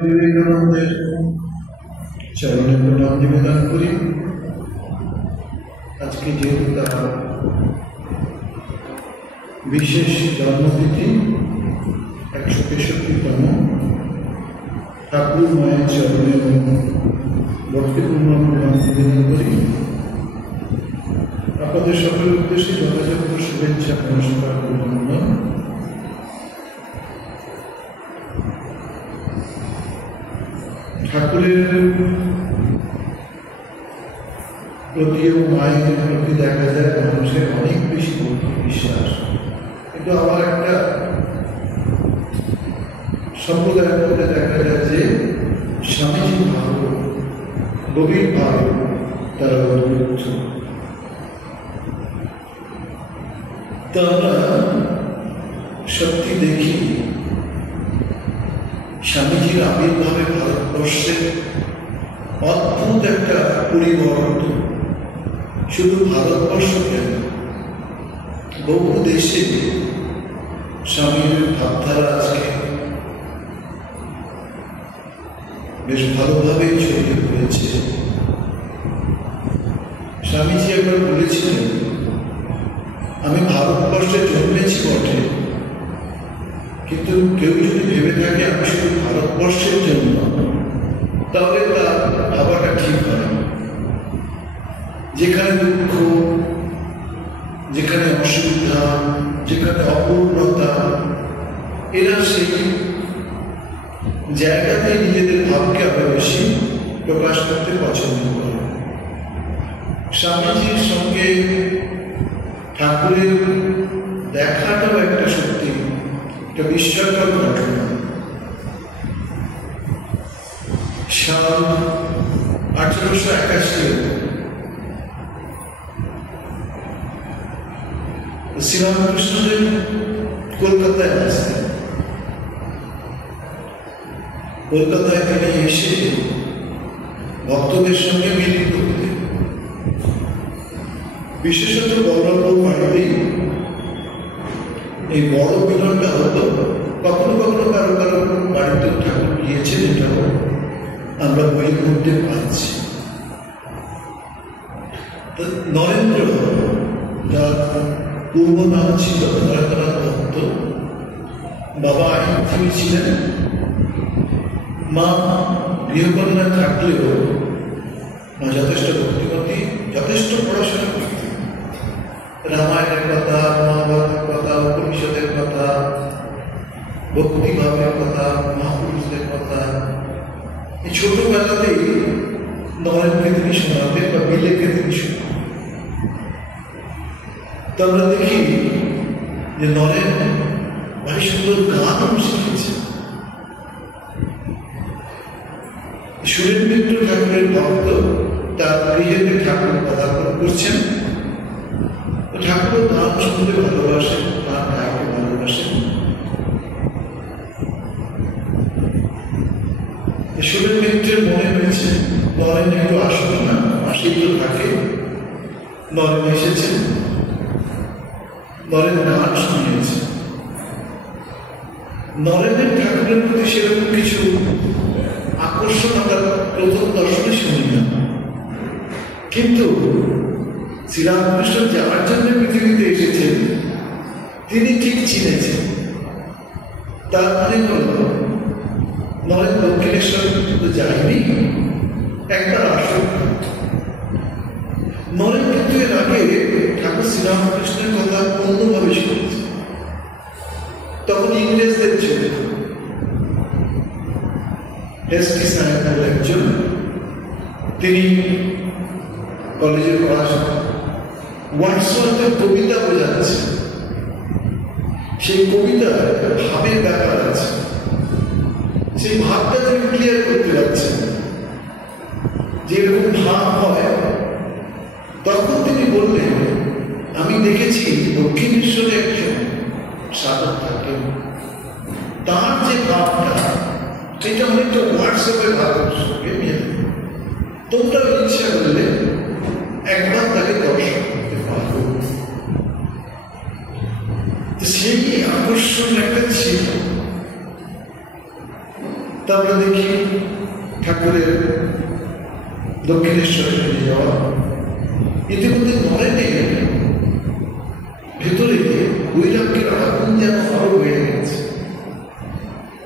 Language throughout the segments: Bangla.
বিবেকানন্দের চরণে প্রণাম নিবেদন করি। আজকে যেহেতু তার বিশেষ জন্মতিথি 163তম, ঠাকুর মায়ের চরণে ভক্তিপূর্ণ প্রণাম নিবেদন করি। আপনাদের সকলের উদ্দেশ্যে যথাযথ শুভেচ্ছা নমস্কার অভিনন্দন। ঠাকুরের প্রতি এবং মায়ের প্রতি দেখা যায় মানুষের অনেক বেশি বিশ্বাস, কিন্তু আমার একটা সম্প্রদায়ের মধ্যে দেখা যায় যে স্বামীজি ভাব গভীর ভাব তারা উদ্বুদ্ধ। তা আমরা সত্যি দেখি স্বামীজির আবির্ভাবে ভারতবর্ষে অদ্ভুত একটা পরিবর্তন। শুধু ভারতবর্ষ কেন, বহু দেশে স্বামীর ভাবধারা আজকে বেশ ভালোভাবেই ছড়িয়ে পড়েছে। স্বামীজি একবার বলেছিলেন, আমি ভারতবর্ষে জন্মেছি বটে, কিন্তু কেউ যদি ভেবে থাকে আমি শুধু ভারতবর্ষের জন্য, তাহলে তার ভাবাটা ঠিক হয়। যেখানে দুঃখ, যেখানে অসুবিধা, যেখানে অপূর্ণতা, এরা সেই জায়গাতে নিজেদের ভাবকে আরো বেশি প্রকাশ করতে পছন্দ করে। স্বামীজির সঙ্গে ঠাকুরের দেখাটাও একটা সত্যি একটা বিস্ময়কর ঘটনা। সাল 1881 শ্রীরামকৃষ্ণদেব কলকাতায় আসতেন। কলকাতায় তিনি এসে ভক্তদের সঙ্গে মিলিত হতেন। বিশেষত বলরামপুর বাড়িতেই এই বড় মিলনটা হতো। কখনো কখনো কারো কারো বাড়িতে ঠাকুর গিয়েছেন, এটাও আমরা বইয়ের মধ্যে পাচ্ছি। নরেন্দ্র, যার পূর্ব নাম ছিল নরেন্দ্রনাথ দত্ত, বাবা আইনজীবী ছিলেন, মা গৃহকন্যা থাকলেও মা যথেষ্ট ভক্তিমতী, যথেষ্ট পড়াশোনা করতেন। রামায়ণের কথা, মহাভারতের কথা, উপনিষদের কথা, ভক্তিভাবের কথা, মহাপুরুষদের কথা এই ছোটবেলাতেই নরেনকে তিনি শোনাতেন বা বিলেকে তিনি শোনাতেন। তো আমরা দেখি যে নরেন ভারী সুন্দর গানও শিখেছে। সুরেন্দ্র ঠাকুরের ভক্ত, তার গৃহেতে ঠাকুর পদার্পণ করছেন। ঠাকুর গান শুনতে ভালোবাসেন, গান গাইতে ভালোবাসেন। সুরেন্দ্রের মনে হয়েছে নরেন একটু আসবে না, মাসিক তো থাকে। নরেন এসেছে, নরেন গান শুনিয়েছে। নরেনের ঠাকুরের প্রতি সেরকম কিছু আকর্ষণ আমরা প্রথম দর্শনে শুনি না, কিন্তু শ্রীরামকৃষ্ণ যার জন্য পৃথিবীতে এসেছেন তিনি ঠিক চিনেছেন। তার মানে হল নরেন দক্ষিণেশ্বর তো যায়নি, একবার আসুন। নরেন কিন্তু এর আগে ঠাকুর শ্রীরামকৃষ্ণের কথা অন্যভাবে শুনেছে। তখন ইংরেজদের ছিল এসটি সাহেব একজন, তিনি কলেজের পড়াশোনা ওয়ার্ডসওয়ার্থের কবিতা বোঝাচ্ছে। সেই কবিতা ভাবের ব্যাপার আছে, সেই ভাবটা তিনি ক্লিয়ার করতে যাচ্ছেন, যেরকম ভাব হয়। তখন তিনি বললেন, আমি দেখেছি দক্ষিণেশ্বরে একজন সাধক থাকেন, তার যে ভাবটা সেটা অনেকটা হোয়াটসঅ্যাপের ভাবের সঙ্গে মিলে। তোমরা ইচ্ছা করলে একবার তাকে দর্শন করতে পারো। সেই আকর্ষণ একটা ছিল। তারপরে দেখি ঠাকুরের দক্ষিণেশ্বরে ফিরে যাওয়া। ইতিমধ্যে নরেনে ভেতরে বৈরাগ্যের আগুন যেন আরো বেড়ে গেছে,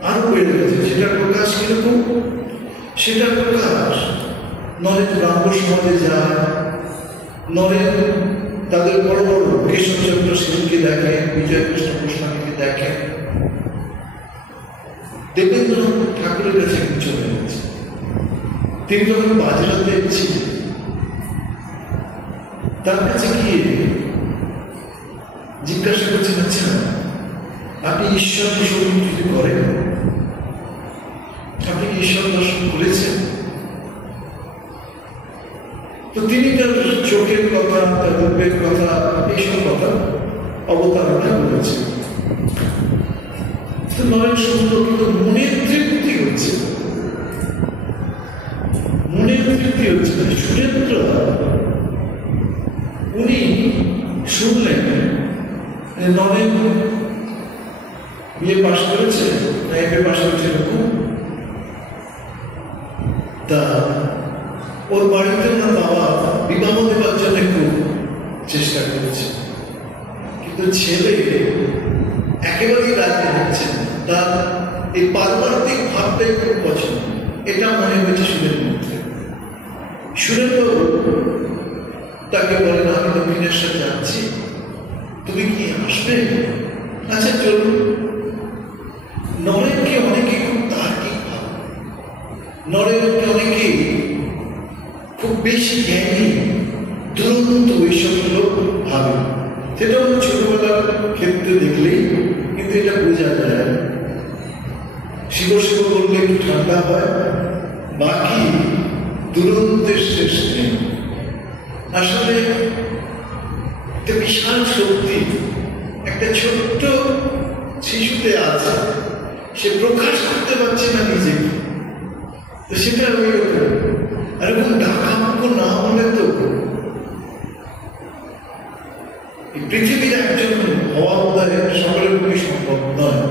আরো বেড়ে গেছে। সেটার প্রকাশ কিরকম? সেটার প্রকাশ নরেন ব্রাহ্ম সমাজে যায়, নরেন তাদের বড় বড় কেশবচন্দ্র সেনকে দেখে, বিজয়কৃষ্ণ গোস্বামীকে দেখে, দেবেন্দ্র ঠাকুরের কাছে চলে গেছে। তিনি যখন বাজরাতে ছিলেন, তার কাছে গিয়ে জিজ্ঞাসা করছেন, আচ্ছা আপনি ঈশ্বর দর্শন যদি করেন, আপনি কি ঈশ্বর দর্শন করেছেন? তো তিনি তার চোখের কথা, তার রূপের কথা, এইসব কথা অবতারণা করেছেন। তো নরেন সুন্দর, কিন্তু মনের তৃপ্তি হচ্ছে, মনের তৃপ্তি হচ্ছে না। সুরেন্দ্র উনি শুনলেন নরেন বিয়ে পাশ করেছে, এমএ পাশ করেছে এরকম। তা ওর বাড়িতে ওনার বাবা বিবাহ দেওয়ার জন্য খুব চেষ্টা করেছে, কিন্তু ছেলে একেবারেই রাজি হচ্ছে। তার এই পারমার্থিক ভাবটাই খুব পছন্দ। এটা মনে হয়েছে সুরের মধ্যে। সুরেনবাবু তাকে বলেন, আমি দক্ষিণেশ্বর যাচ্ছি, তুমি কি আসবে? আচ্ছা চলুন। নরেনকে অনেকে খুব তার্কিক ভাবে, নরেনকে অনেকে খুব বেশি জ্ঞানী, দুরন্ত এইসব লোক ভাবে। সেটা আমরা ছোটবেলার ক্ষেত্রে দেখলেই কিন্তু এটা বোঝা যায়। শিব শিব বললে একটু ঠান্ডা হয়, বাকি দুরন্তের শেষ নেই। আসলে একটা বিশাল শক্তি একটা ছোট্ট শিশুতে আছে, সে প্রকাশ করতে পারছে না নিজেকে। তো সেটা ওই রকম। আর এখন ডাকাম্য না হলে তো পৃথিবীর একজন হওয়া বোধহয় সকলের পক্ষে সম্ভব নয়।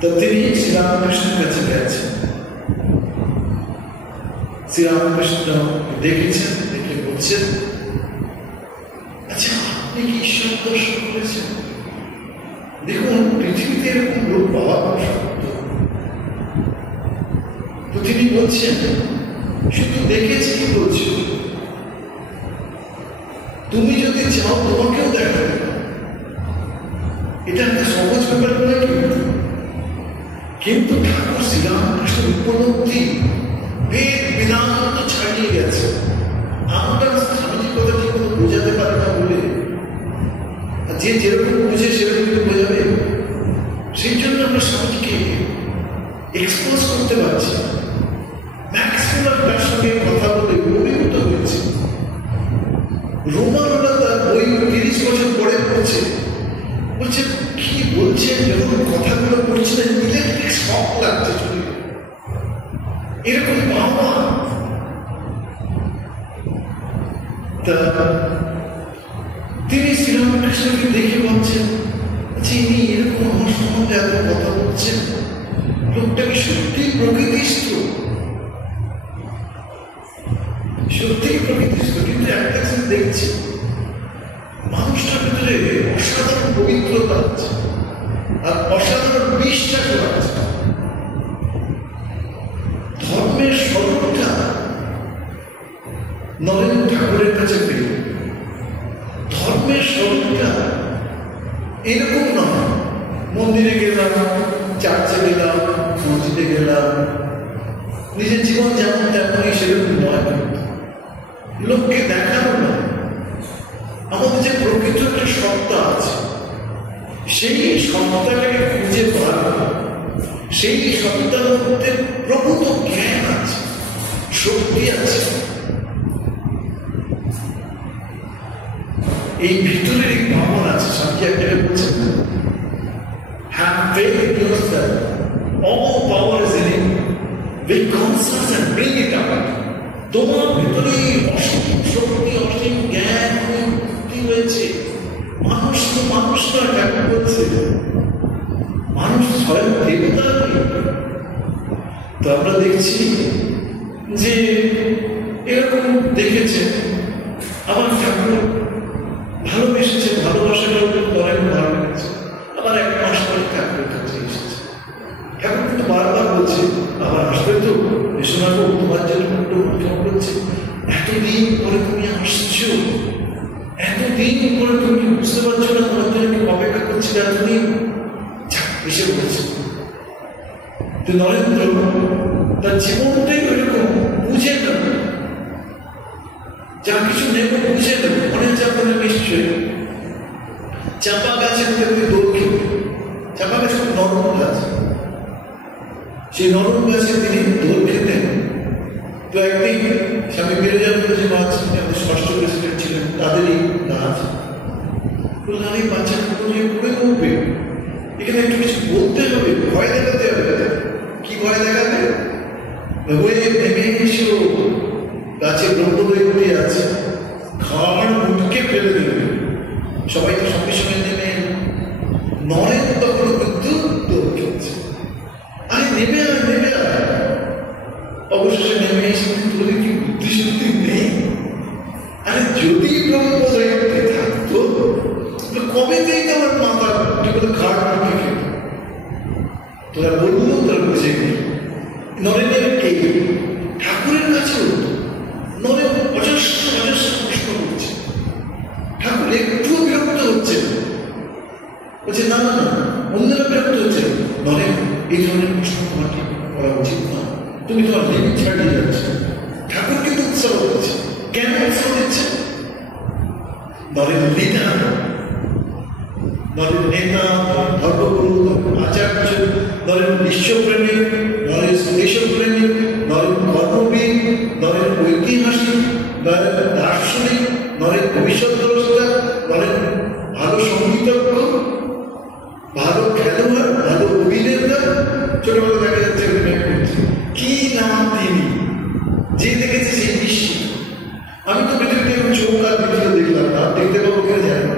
তো তিনি শ্রীরামকৃষ্ণের কাছে গেছেন। শ্রীরামকৃষ্ণ দেখেছেন, দেখে বলছেন, আচ্ছা আপনি কি ঈশ্বর দর্শন করেছেন? দেখুন পৃথিবীতে এরকম লোক পাওয়া শক্ত। তো তিনি বলছেন, শুধু দেখেছি কি বলছি, তুমি যদি চাও তোমাকেও দেখাতে পারো। এটা একটা সহজ ব্যাপার নয়, কিন্তু ঠাকুর শ্রীরামকৃষ্ণের উপলব্ধি বেদ বেদান্ত ছাড়িয়ে গেছে। আমরা স্বামীজির কথা ঠিক মতো বোঝাতে পারি না বলে, যে যেরকম বুঝে সেরকম কিন্তু বোঝাবে, সেই জন্য আমরা স্বামীজিকে এক্সপোজ করতে পারছি। ম্যাক্সিমাম তার সঙ্গে কথা বলে অভিভূত হয়েছে। রোমানোলা তার বই 30 বছর পরে পড়ছে, বলছে কি বলছে, যখন কথাগুলো পড়ছে না ইলেকট্রিক শক লাগছে শরীরে, এরকম বাবা। তা তিনি শ্রীরামকৃষ্ণকে দেখে বলছেন, আচ্ছা ইনি এরকম আমার সম্বন্ধে এত কথা বলছেন, লোকটাকে সত্যি প্রকৃতিস্থ, সত্যি প্রকৃতিস্থ। কিন্তু একটা জিনিস দেখছি, মানুষটার ভিতরে অসাধারণ পবিত্রতা আছে আর অসাধারণ বিশ্বাস আছে। ধর্মের স্বরূপটা নরেন ঠাকুরের কাছে পেল। ধর্মের স্বরূপটা এরকম নয়, মন্দিরে গেলাম, চার্চে গেলাম, মসজিদে গেলাম, নিজের জীবন যেমন তেমনই সেরকম নয়, লোককে দেখানো নয়। আমাদের যে প্রকৃত একটা সত্তা আছে, সেই সত্তাটাকে খুঁজে বার, সেই সত্তার মধ্যে প্রভূত জ্ঞান আছে, শক্তি আছে। এই ভিতরের এই ভাবন আছে। স্বামীজি একটা বলছেন, have faith in yourself, all power is in you, be conscious and bring it out. তোমার ভিতরে অসীম শক্তি, অসীম জ্ঞান বুদ্ধি রয়েছে। মানুষ তো মানুষ নয়, ঠাকুর বলছে, মানুষ স্বয়ং দেবতা নয়। তো আমরা দেখছি যে এরকম দেখেছে, আবার ঠাকুর ভালোবেসেছে, ভালোবাসাটা নরেন ভালো লেগেছে, আবার 1 মাস পরে ঠাকুরের কাছে এসেছে। ঠাকুর কিন্তু বারবার বলছে আবার আসবে তো, এসো না গো, তোমার জন্য একটু অনুভব করছে, এতদিন পরে তুমি আসছো, এতদিন পরে তুমি বুঝতে পারছো না তোমার জন্য অপেক্ষা করছি এতদিন, এসে বলছে। তো নরেন্দ্র তার জীবনটাই ওইরকম, বুঝে না, যা কিছু নেব বুঝে নেব, অনেক চাপানো নিশ্চয়ই। চাপা গাছের মধ্যে দোল খেতে, চাপা গাছ খুব নরম গাছ, সেই নরম গাছে তিনি দোল খেতেন। তো একদিন স্বামী বিরজানন্দ যে মাছ আমাদের ষষ্ঠ প্রেসিডেন্ট ছিলেন, তাদেরই গাছ, বললাম এই বাচ্চাটা নিয়ে পড়ে উঠবে, এখানে একটু কিছু বলতে হবে, ভয় দেখাতে হবে। কি ভয় দেখাবে? হয়ে নেমে এসো, গাছে ব্রহ্মদয় উঠে আছে, খাওয়ার মুখকে ফেলে দেবে। সবাই তো সঙ্গে সঙ্গে নেমে, নরেন তখন কিন্তু দোল খেলছে, আরে নেমে আয়, নেমে আয়। অবশেষে নেমে এসে বলে কি বুদ্ধি শুদ্ধি নেই? আরে যদি ব্রহ্মদয় উঠে থাকতো কবে থেকে আমার মাথা ঘাট মুখে খেত, তোরা বললো তোরা বুঝে গেল। নরেনের কে ঠাকুরের কাছে হতো, নরেন অজস্র প্রশ্ন করছে, ঠাকুর একটুও বিরক্ত হচ্ছে বলছে না না না, অন্যরা বিরক্ত হচ্ছে, নরেন এই ধরনের প্রশ্ন তোমার ঠিক করা উচিত না, তুমি তোমার লিমিট ছাড়িয়ে যাচ্ছ। ঠাকুর কিন্তু উৎসাহ দিচ্ছে, কেন উৎসাহ দিচ্ছে? নরেন লিডার, নরেন নেতা, ধর্মগুরু, আচার্য, নরেন বিশ্বপ্রেমিক, নরেন দেশপ্রেমিক, নরেন কর্মবীর, নরেন ঐতিহাসিক, নরেন দার্শনিক, নরেন ভবিষ্যৎ দ্রষ্টা, নরেন ভালো সঙ্গীতজ্ঞ, ভালো খেলোয়াড়, ভালো অভিনেতা, ছোটবেলা দেখা যাচ্ছে অভিনয় করছে, কি নাম তিনি, যে দেখেছে সেই নিশ্চিত। আমি তো পৃথিবীতে এখন চৌকার ভিডিও দেখলাম না, দেখতে পাবো কেন জানি না,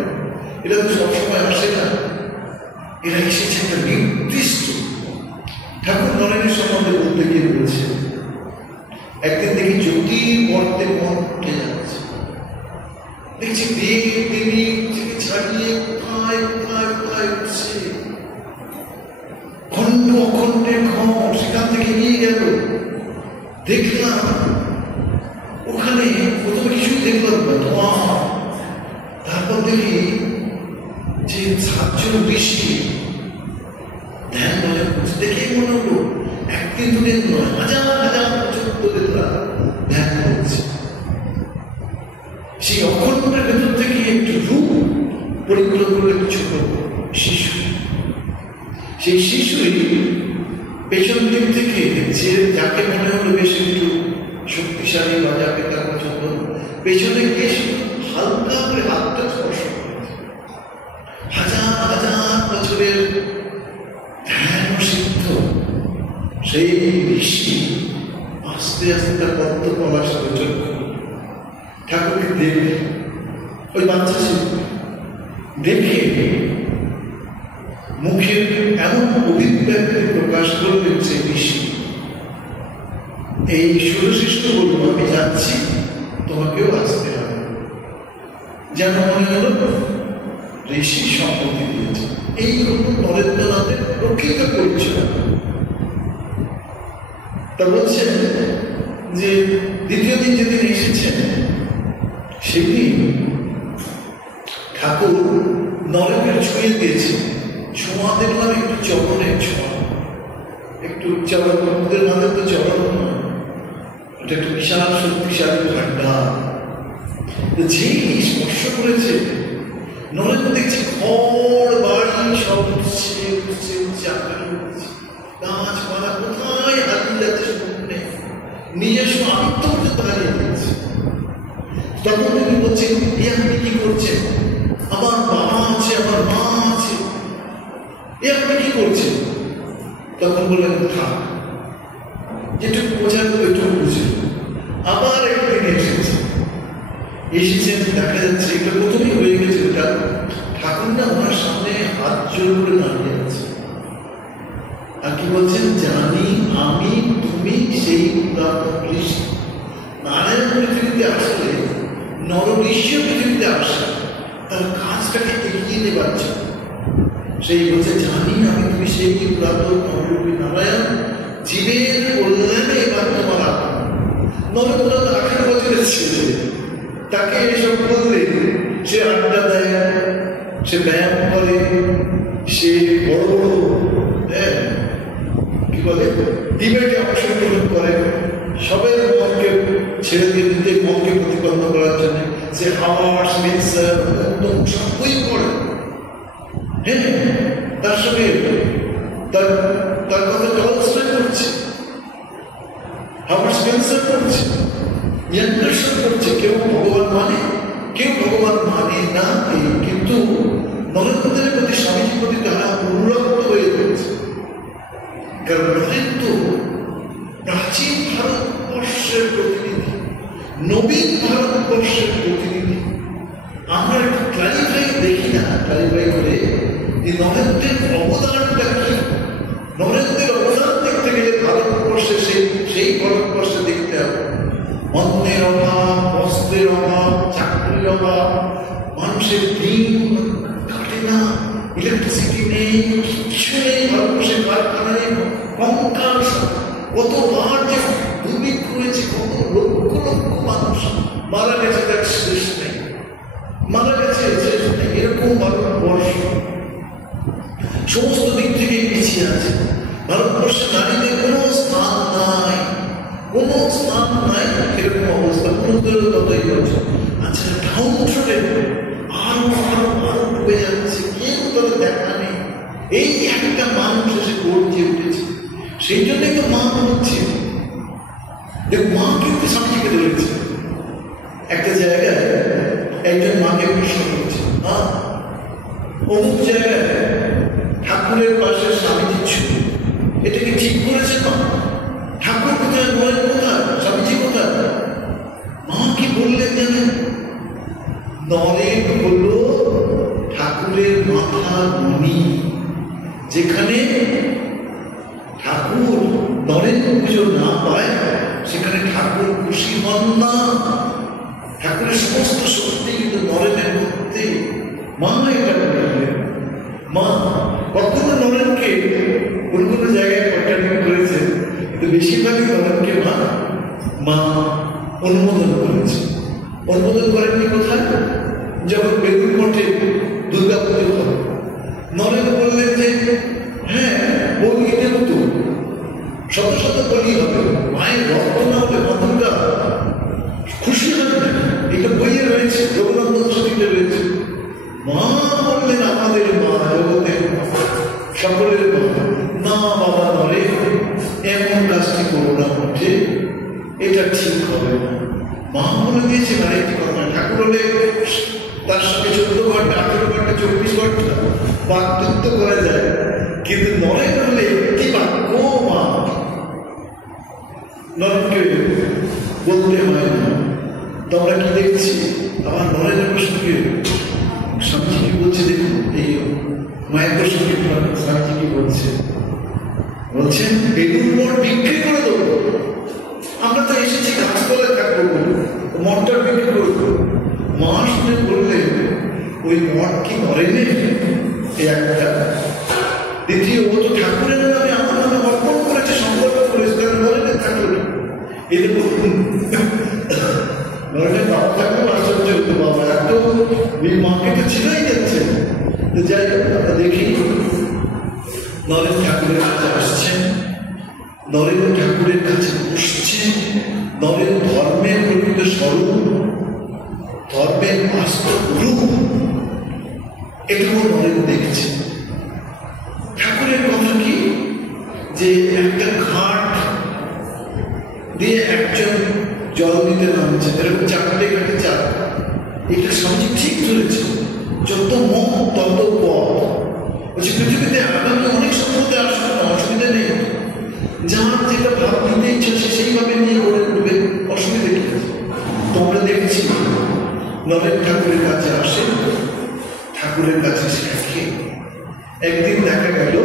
এটা তো সবসময় আসে না, এরা এসেছে একটা নির্দিষ্ট। ঠাকুর নরেনের সম্বন্ধে বলতে গিয়ে বলছে, একদিন দেখি জ্যোতির মর্তে মন উঠে যাচ্ছে, দেখছি দেব দেবী থেকে ছাড়িয়ে কোথায় কোথায় কোথায় উঠছে, খণ্ড অখণ্ডের ঘর সেখান থেকে নিয়ে গেল। দেখলাম ওখানে প্রথমে কিছু দেখলাম না, ধোঁয়া, তারপর দেখি যে 7 জন ঋষি ধ্যান বলে দেখে মনে হলো একদিন দুদিন নয়, হাজার হাজার বছর ধরে তারা ধ্যান করছে। সেই অখণ্ডের ভেতর থেকে একটু রূপ পরিগ্রহ করে ছোট শিশু, সেই শিশুই পেছন দিক থেকে যে যাকে মনে হলো বেশ একটু শক্তিশালী বা যাকে তার পছন্দ, পেছনে গিয়ে হালকা করে হাতটা স্পর্শ করেছে। হাজার হাজার বছরের ধ্যান সিদ্ধ সেই ঋষি আস্তে আস্তে তার পদ্ম পলাশ গোচর করল। ঠাকুরকে দেখে ওই বাচ্চা ছিল, দেখে মুখের এমন অভিব্যক্তি প্রকাশ করলেন সেই ঋষি, এই সুরশিষ্ট বলবো আমি যাচ্ছি, তোমাকেও আসতে হবে। যেন মনে হলো ঋষি সম্মতি দিয়েছে, এইরকম নরেন্দ্রনাথের প্রকৃত পরিচয়। তা বলছেন যে দ্বিতীয় দিন যেদিন এসেছেন সেদিন ঠাকুর নরেনের ছুঁয়ে দিয়েছে, ছোঁয়া দেখলাম একটু চরণের ছোঁয়া, একটু চরণ, আমাদের মাঝে তো চরণ নয়, ওটা একটু বিশাল শক্তিশালী ভান্ডার। যেই স্পর্শ করেছে নরেন্দ্র দেখছে ঘর বাড়ি সব উঠছে উঠছে উঠছে, আকারে উঠছে, গাছপালা কোথায় হারিয়ে যাচ্ছে, নিজস্ব আমিত্ব পর্যন্ত হারিয়ে যাচ্ছে। তখন তিনি বলছেন এ আপনি কি করছেন, আমার বাবা আছে, আমার মা আছে, এ আপনি কি করছেন? তখন বললেন থাক, যেটুকু বোঝানো ওইটুকু বুঝে। আবার একদিন এসেছেন, দেখা যাচ্ছে এটা প্রথমেই হয়ে গেছে, ওটা ঠাকুর না ওনার সামনে হাত জোর করে দাঁড়িয়ে আছে, আর কি বলছেন, জানি আমি নরঋষিও পৃথিবীতে আসে তার কাজটাকে এগিয়ে নেবার জন্য। সেই বলছে, জানি আমি তুমি সেই পুরাতন নররূপী নারায়ণ, জীবের কল্যাণে এবার তোমার আগমন। নরদোলা 18 বছরের ছেলে, তাকে এসব বললে সে আড্ডা দেয়, সে ব্যায়াম করে, সে বড় বড় কি বলে ডিবেটে অংশগ্রহণ করে, সবের মনকে ছেড়ে দিয়ে দিতে, মনকে প্রতিপন্ন করার জন্য সে হাওয়ার স্পেন্সার একদম সব বই পড়ে। হ্যাঁ, তার সঙ্গে তার কথা টলস্টয় করছে, হাওয়ার স্পেন্সার করছে, ইয়ান্ডারসন করছে। কেউ ভগবান মানে, কেউ ভগবান মানে না, কিন্তু নরেন্দ্রের প্রতি, স্বামীজির প্রতি তারা অনুরক্ত হয়ে রয়েছে। কারণ নরেন্দ্র প্রাচীন ভারতবর্ষের প্রতিনিধি, নবীন ভারতবর্ষের প্রতিনিধি। আমরা একটু ক্লারিফাই দেখি না, ক্লারিফাই করে এই নরেন্দ্রের অবদানটা কি। নরেন্দ্রের অবদান দেখতে গেলে ভারতবর্ষে সেই ভারতবর্ষে দেখতে হবে। অন্নের অভাব, বস্ত্রের অভাব, চাকরির অভাব, মানুষের দিন কাটে না, ইলেকট্রিসিটি নেই, কিছু নেই, ভারতবর্ষের কারখানা নেই, কঙ্কাল। কতবার যে দুর্ভিক্ষ হয়েছে, কত লক্ষ লক্ষ মানুষ মারা গেছে, তার শেষ নেই, মারা গেছে শেষ নেই। এরকম ভারতবর্ষ সমস্ত দিক থেকে পিছিয়ে আছে। ভারতবর্ষে নারীদের কোনো স্থান নাই, কোনো স্থান নাই, এরকম অবস্থা ততই হচ্ছে। আচ্ছা, ডাউন ট্রেড আরো আরো আরো ডুবে যাচ্ছে, কেউ তাদের দেখা নেই। এই একটা মানুষ এসে গর্জে উঠেছে, সেই জন্যই তো মা হচ্ছে। মা কিন্তু স্বামীজিকে ধরেছে। একটা জায়গায় একজন মাকে প্রশ্ন করছে, মা অমুক জায়গায় ঠাকুরের পাশে স্বামীজি ছিল, এটা কি ঠিক করেছে মা? ঠাকুর কোথায়, নয় কোথায়, স্বামীজি কোথায়? মা কি বললেন জানেন? নরেন হলো ঠাকুরের মাথা মণি। যেখানে ঠাকুর নরেন পুজো না পায়, সেখানে ঠাকুর খুশি হন না। ঠাকুরের সমস্ত শক্তি কিন্তু নরেনের মধ্যে। মা এটা বললেন। মা কখনো নরেনকে কোন কোনো জায়গায় কন্ট্যাক্ট করেছে, কিন্তু বেশিরভাগই নরেনকে মা অনুমোদন করেছে। অনুমোদন করেননি কোথায়? যখন বেলুড় মঠে দুর্গা পুজো হবে, নরেন বললেন যে হ্যাঁ বলি দেব, তো শত শত বলি হবে, মায়ের রক্ত না হলে মা খুশি হবে না। এটা বইয়ে রয়েছে, জগন্নাথ সঙ্গীতে রয়েছে। মা বললেন আমাদের মা, জগতের মা, সকলের মা। না বাবা নরে, এমন কাজটি করো না, উঠে এটা ঠিক হবে না। মা বলে দিয়েছে আরেকটি কথা, ঠাকুর হলে তার সঙ্গে 14 ঘন্টা, 18 ঘন্টা, 24 ঘন্টা বাকযুদ্ধ করা যায়, কিন্তু নরেন হলে একটি বাক্য মা নরেনকে বলতে হয় না। তোমরা কি দেখছি আমার নরেনের প্রসঙ্গে স্বামীজি কি বলছে দেখুন। এই মায়ের প্রসঙ্গে স্বামীজি কি বলছে, বলছেন বেলুড় মঠ বিক্রি করে দেবো। আমরা তো এসেছি গাছতলায় থাকবো বলে, মঠটা বিক্রি করে দেবো। মা শুনে বললেন ওই মঠ কি নরেনের? একটা দ্বিতীয়, ও তো ঠাকুরের নামে আমার নামে অর্পণ করেছে, সংকল্প করেছে, তাহলে নরেনের থাকলো না। এদের নরেনের বাবা থাকলেও আশ্চর্য হতো, বাবা এত ওই মাকে তো ছিলাই যাচ্ছে। তো যাই হোক, আমরা দেখি নরেন ঠাকুরের কাছে আসছেন, নরেন ঠাকুরের কাছে বসছেন। নরেন ধর্মের প্রকৃত স্বরূপ, ধর্মের বাস্তব রূপ, এটাও নরেন দেখছে। ঠাকুরের কথা কি যে একটা ঘাট দিয়ে একজন জল দিতে নামছে, এরকম 4টে ঘাটে 4। এটা স্বামীজি ঠিক ধরেছে, যত মন তত পথ। বলছি পৃথিবীতে আগামী অনেক সভ্যতা আসবে না, অসুবিধা নেই। যার যেটা ভাব নিতে ইচ্ছা সে সেইভাবে নিয়ে গড়ে উঠবে, অসুবিধা কি আছে? তোমরা দেখছি নরেন ঠাকুরের কাছে আসে, ঠাকুরের কাছে শেখে। একদিন দেখা গেল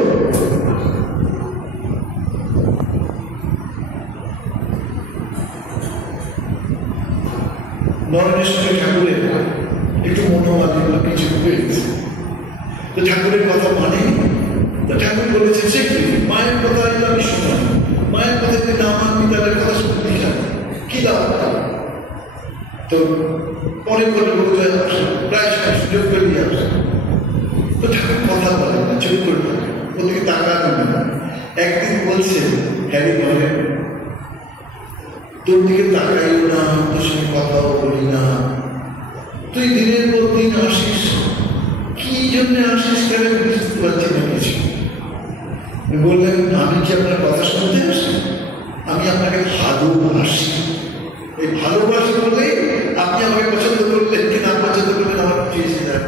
নরেনের সঙ্গে ঠাকুরের একটু মনোমালিন্য কিছু হয়েছে। তো ঠাকুরের কথা মানে তো ঠাকুর বলেছে সে কি মায়ের কথা আমি শোনাই, মায়ের কথা যদি না মানবি তাদের কথা শুনতে কি লাভ। তো পরে পরে বোঝা আসে, প্রায় সুযোগ পেরিয়ে আসে। তো ঠাকুর কথা বলে না, চুপ করে থাকে, ওদিকে টাকা দেবে না। একদিন বলছে হ্যারি বলে তোর দিকে তাকাইও না, তোর সঙ্গে কথাও বলি না, তুই দিনের পর দিন আসিস, কি জন্য আসিস কেন বুঝতে পারছি না কিছু। বললেন আমি কি আপনার কথা শুনতে আসি? আমি আপনাকে ভালোবাসি। এই ভালোবাসি বলে আপনি আমাকে পছন্দ করলেন কি না পছন্দ করলেন আমার কিছু এসে যায়,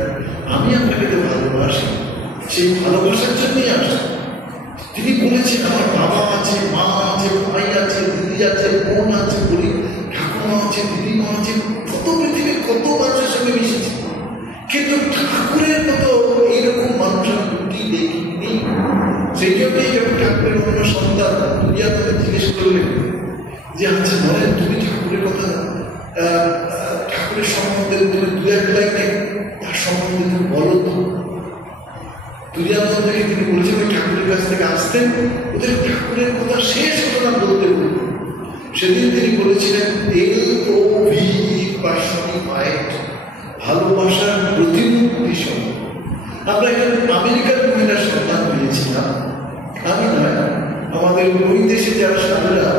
আমি আপনাকে তো ভালোবাসি, সেই ভালোবাসার জন্যই আসি। তিনি বলেছেন আমার বাবা আছে, মা আছে, ভাই আছে, দিদি আছে, বোন আছে, বলি ঠাকুমা আছে, দিদিমা আছে, কত পৃথিবীর কত মানুষের সঙ্গে মিশেছে, কিন্তু ঠাকুরের মতো এইরকম মানুষের দুটি দেখিনি। সেই জন্যই যখন ঠাকুরের অন্য সন্তান দুনিয়া তাদের জিজ্ঞেস করলেন যে আচ্ছা ধরেন তুমি ঠাকুরের কথা ঠাকুরের সম্বন্ধে তুমি দু এক লাইনে তার সম্বন্ধে তুমি বলো তো। দুনিয়া থেকে তিনি বলেছেন ওই ঠাকুরের কাছ থেকে আসতেন, ওদের ঠাকুরের কথা শেষ ঘটনা বলতে বলতেন। সেদিন তিনি বলেছিলেন ভালোবাসার প্রতিমূর্তি সহ। আমরা এখানে আমেরিকার মহিলার সন্ধান পেয়েছিলাম, আমি নয়, আমাদের ওই দেশে যারা সাধুরা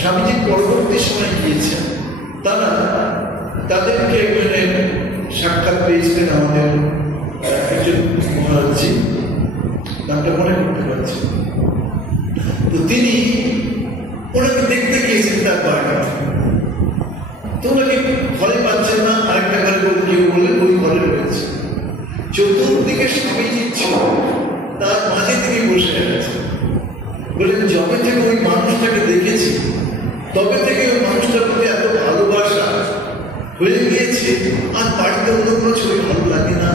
স্বামীজির পরবর্তী সময় গিয়েছেন তারা তাদেরকে এখানে সাক্ষাৎ পেয়েছিলেন। আমাদের একজন মহারাজজি, নামটা মনে করতে পারছি, তো তিনি ওনাকে দেখতে গিয়েছেন তার বাড়িতে। তো ওনাকে ঘরে পাচ্ছেন না, আরেকটা ঘরে বলে কেউ বললেন ওই ঘরে রয়েছে। চতুর্দিকে স্বামীজির ছিল, তার মাঝে তিনি বসে গেছেন। বললেন যবে থেকে ওই মানুষটাকে দেখেছি তবে থেকে ওই মানুষটার প্রতি এত ভালোবাসা হয়ে গিয়েছে, আর বাড়িতে অন্য কোনো ছবি ভালো লাগে না।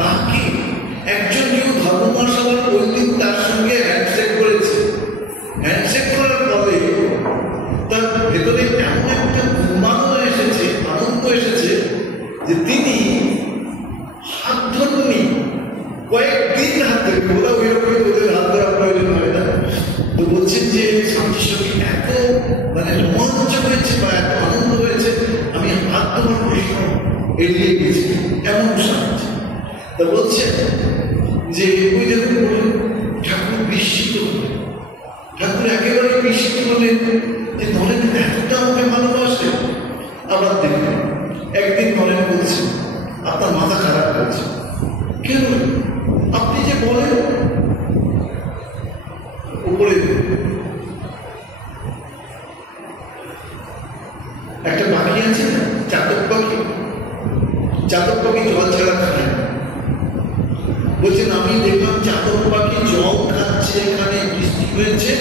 তাকে একজন কেউ ধর্মমা সভার ওই দিন তার সঙ্গে হ্যান্ডশেক করেছে। হ্যান্ডশেক করার পরে তার ভেতরে এমন একটা উন্মাদনা এসেছে, আনন্দ এসেছে যে তিনি হাত ধরুনি, কয়েকদিন হাত ধরে, ওরা ওই রকম ওদের হাত ধরা প্রয়োজন হয় না। তো বলছেন যে স্বামীজির সঙ্গে এত মানে রোমাঞ্চ হয়েছে বা এত আনন্দ হয়েছে, আমি হাত ধরার প্রশ্ন এড়িয়ে গেছি, এমন স্বামীজি। তা বলছেন যে ওই দেখুন ঠাকুর বিস্মিত হলেন, ঠাকুর একেবারে বিস্মিত হলেন যে নরেন এতটা আমাকে ভালোবাসে। আবার দেখলেন একদিন নরেন বলছেন আপনার মাথা খারাপ হয়েছে কেন? আপনি যে বলেন উপরে একটা পাখি আছে না, চাতক পাখি, চাতক পাখি জল ছাড়া খায় না। বলছেন আমি দেখলাম চাতক পাখি জল খাচ্ছে, এখানে বৃষ্টি হয়েছে,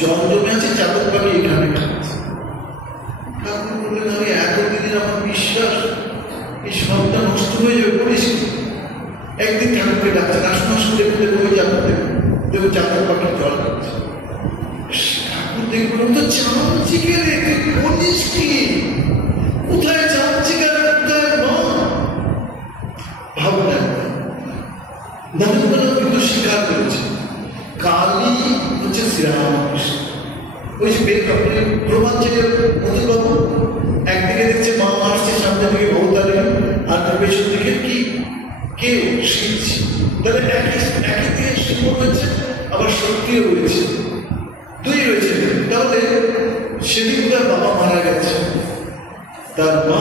জল জমে আছে, চাতক পাখি এখানে খাচ্ছে। ঠাকুর বললেন আমি এতদিনের আমার বিশ্বাস এই সবটা নষ্ট হয়ে যাবে, করিস। একদিন ঠাকুরকে ডাকছেন আসুন আসুন দেখুন দেখুন ওই যাবো দেখুন চাতক পাখি জল খাচ্ছে। ঠাকুর দেখবেন তো চামচিকে রেখে বলিস কি, কোথায় চামচিকা কোথায় মা ভাবনা। নরেন্দ্র কিন্তু স্বীকার করেছে কালী হচ্ছে শ্রীরামকৃষ্ণ। ওই যে প্রমাণ ছিল মধুবাবু, একদিকে দেখছে মা আসছে সামনে থেকে ভৌতারে, আর পেছন দিকে কি কেউ শিখছে। তাহলে একই দিকে শিব রয়েছে, আবার শক্তিও রয়েছে, দুই রয়েছে। তাহলে সেদিন তার বাবা মারা গেছে, তার মা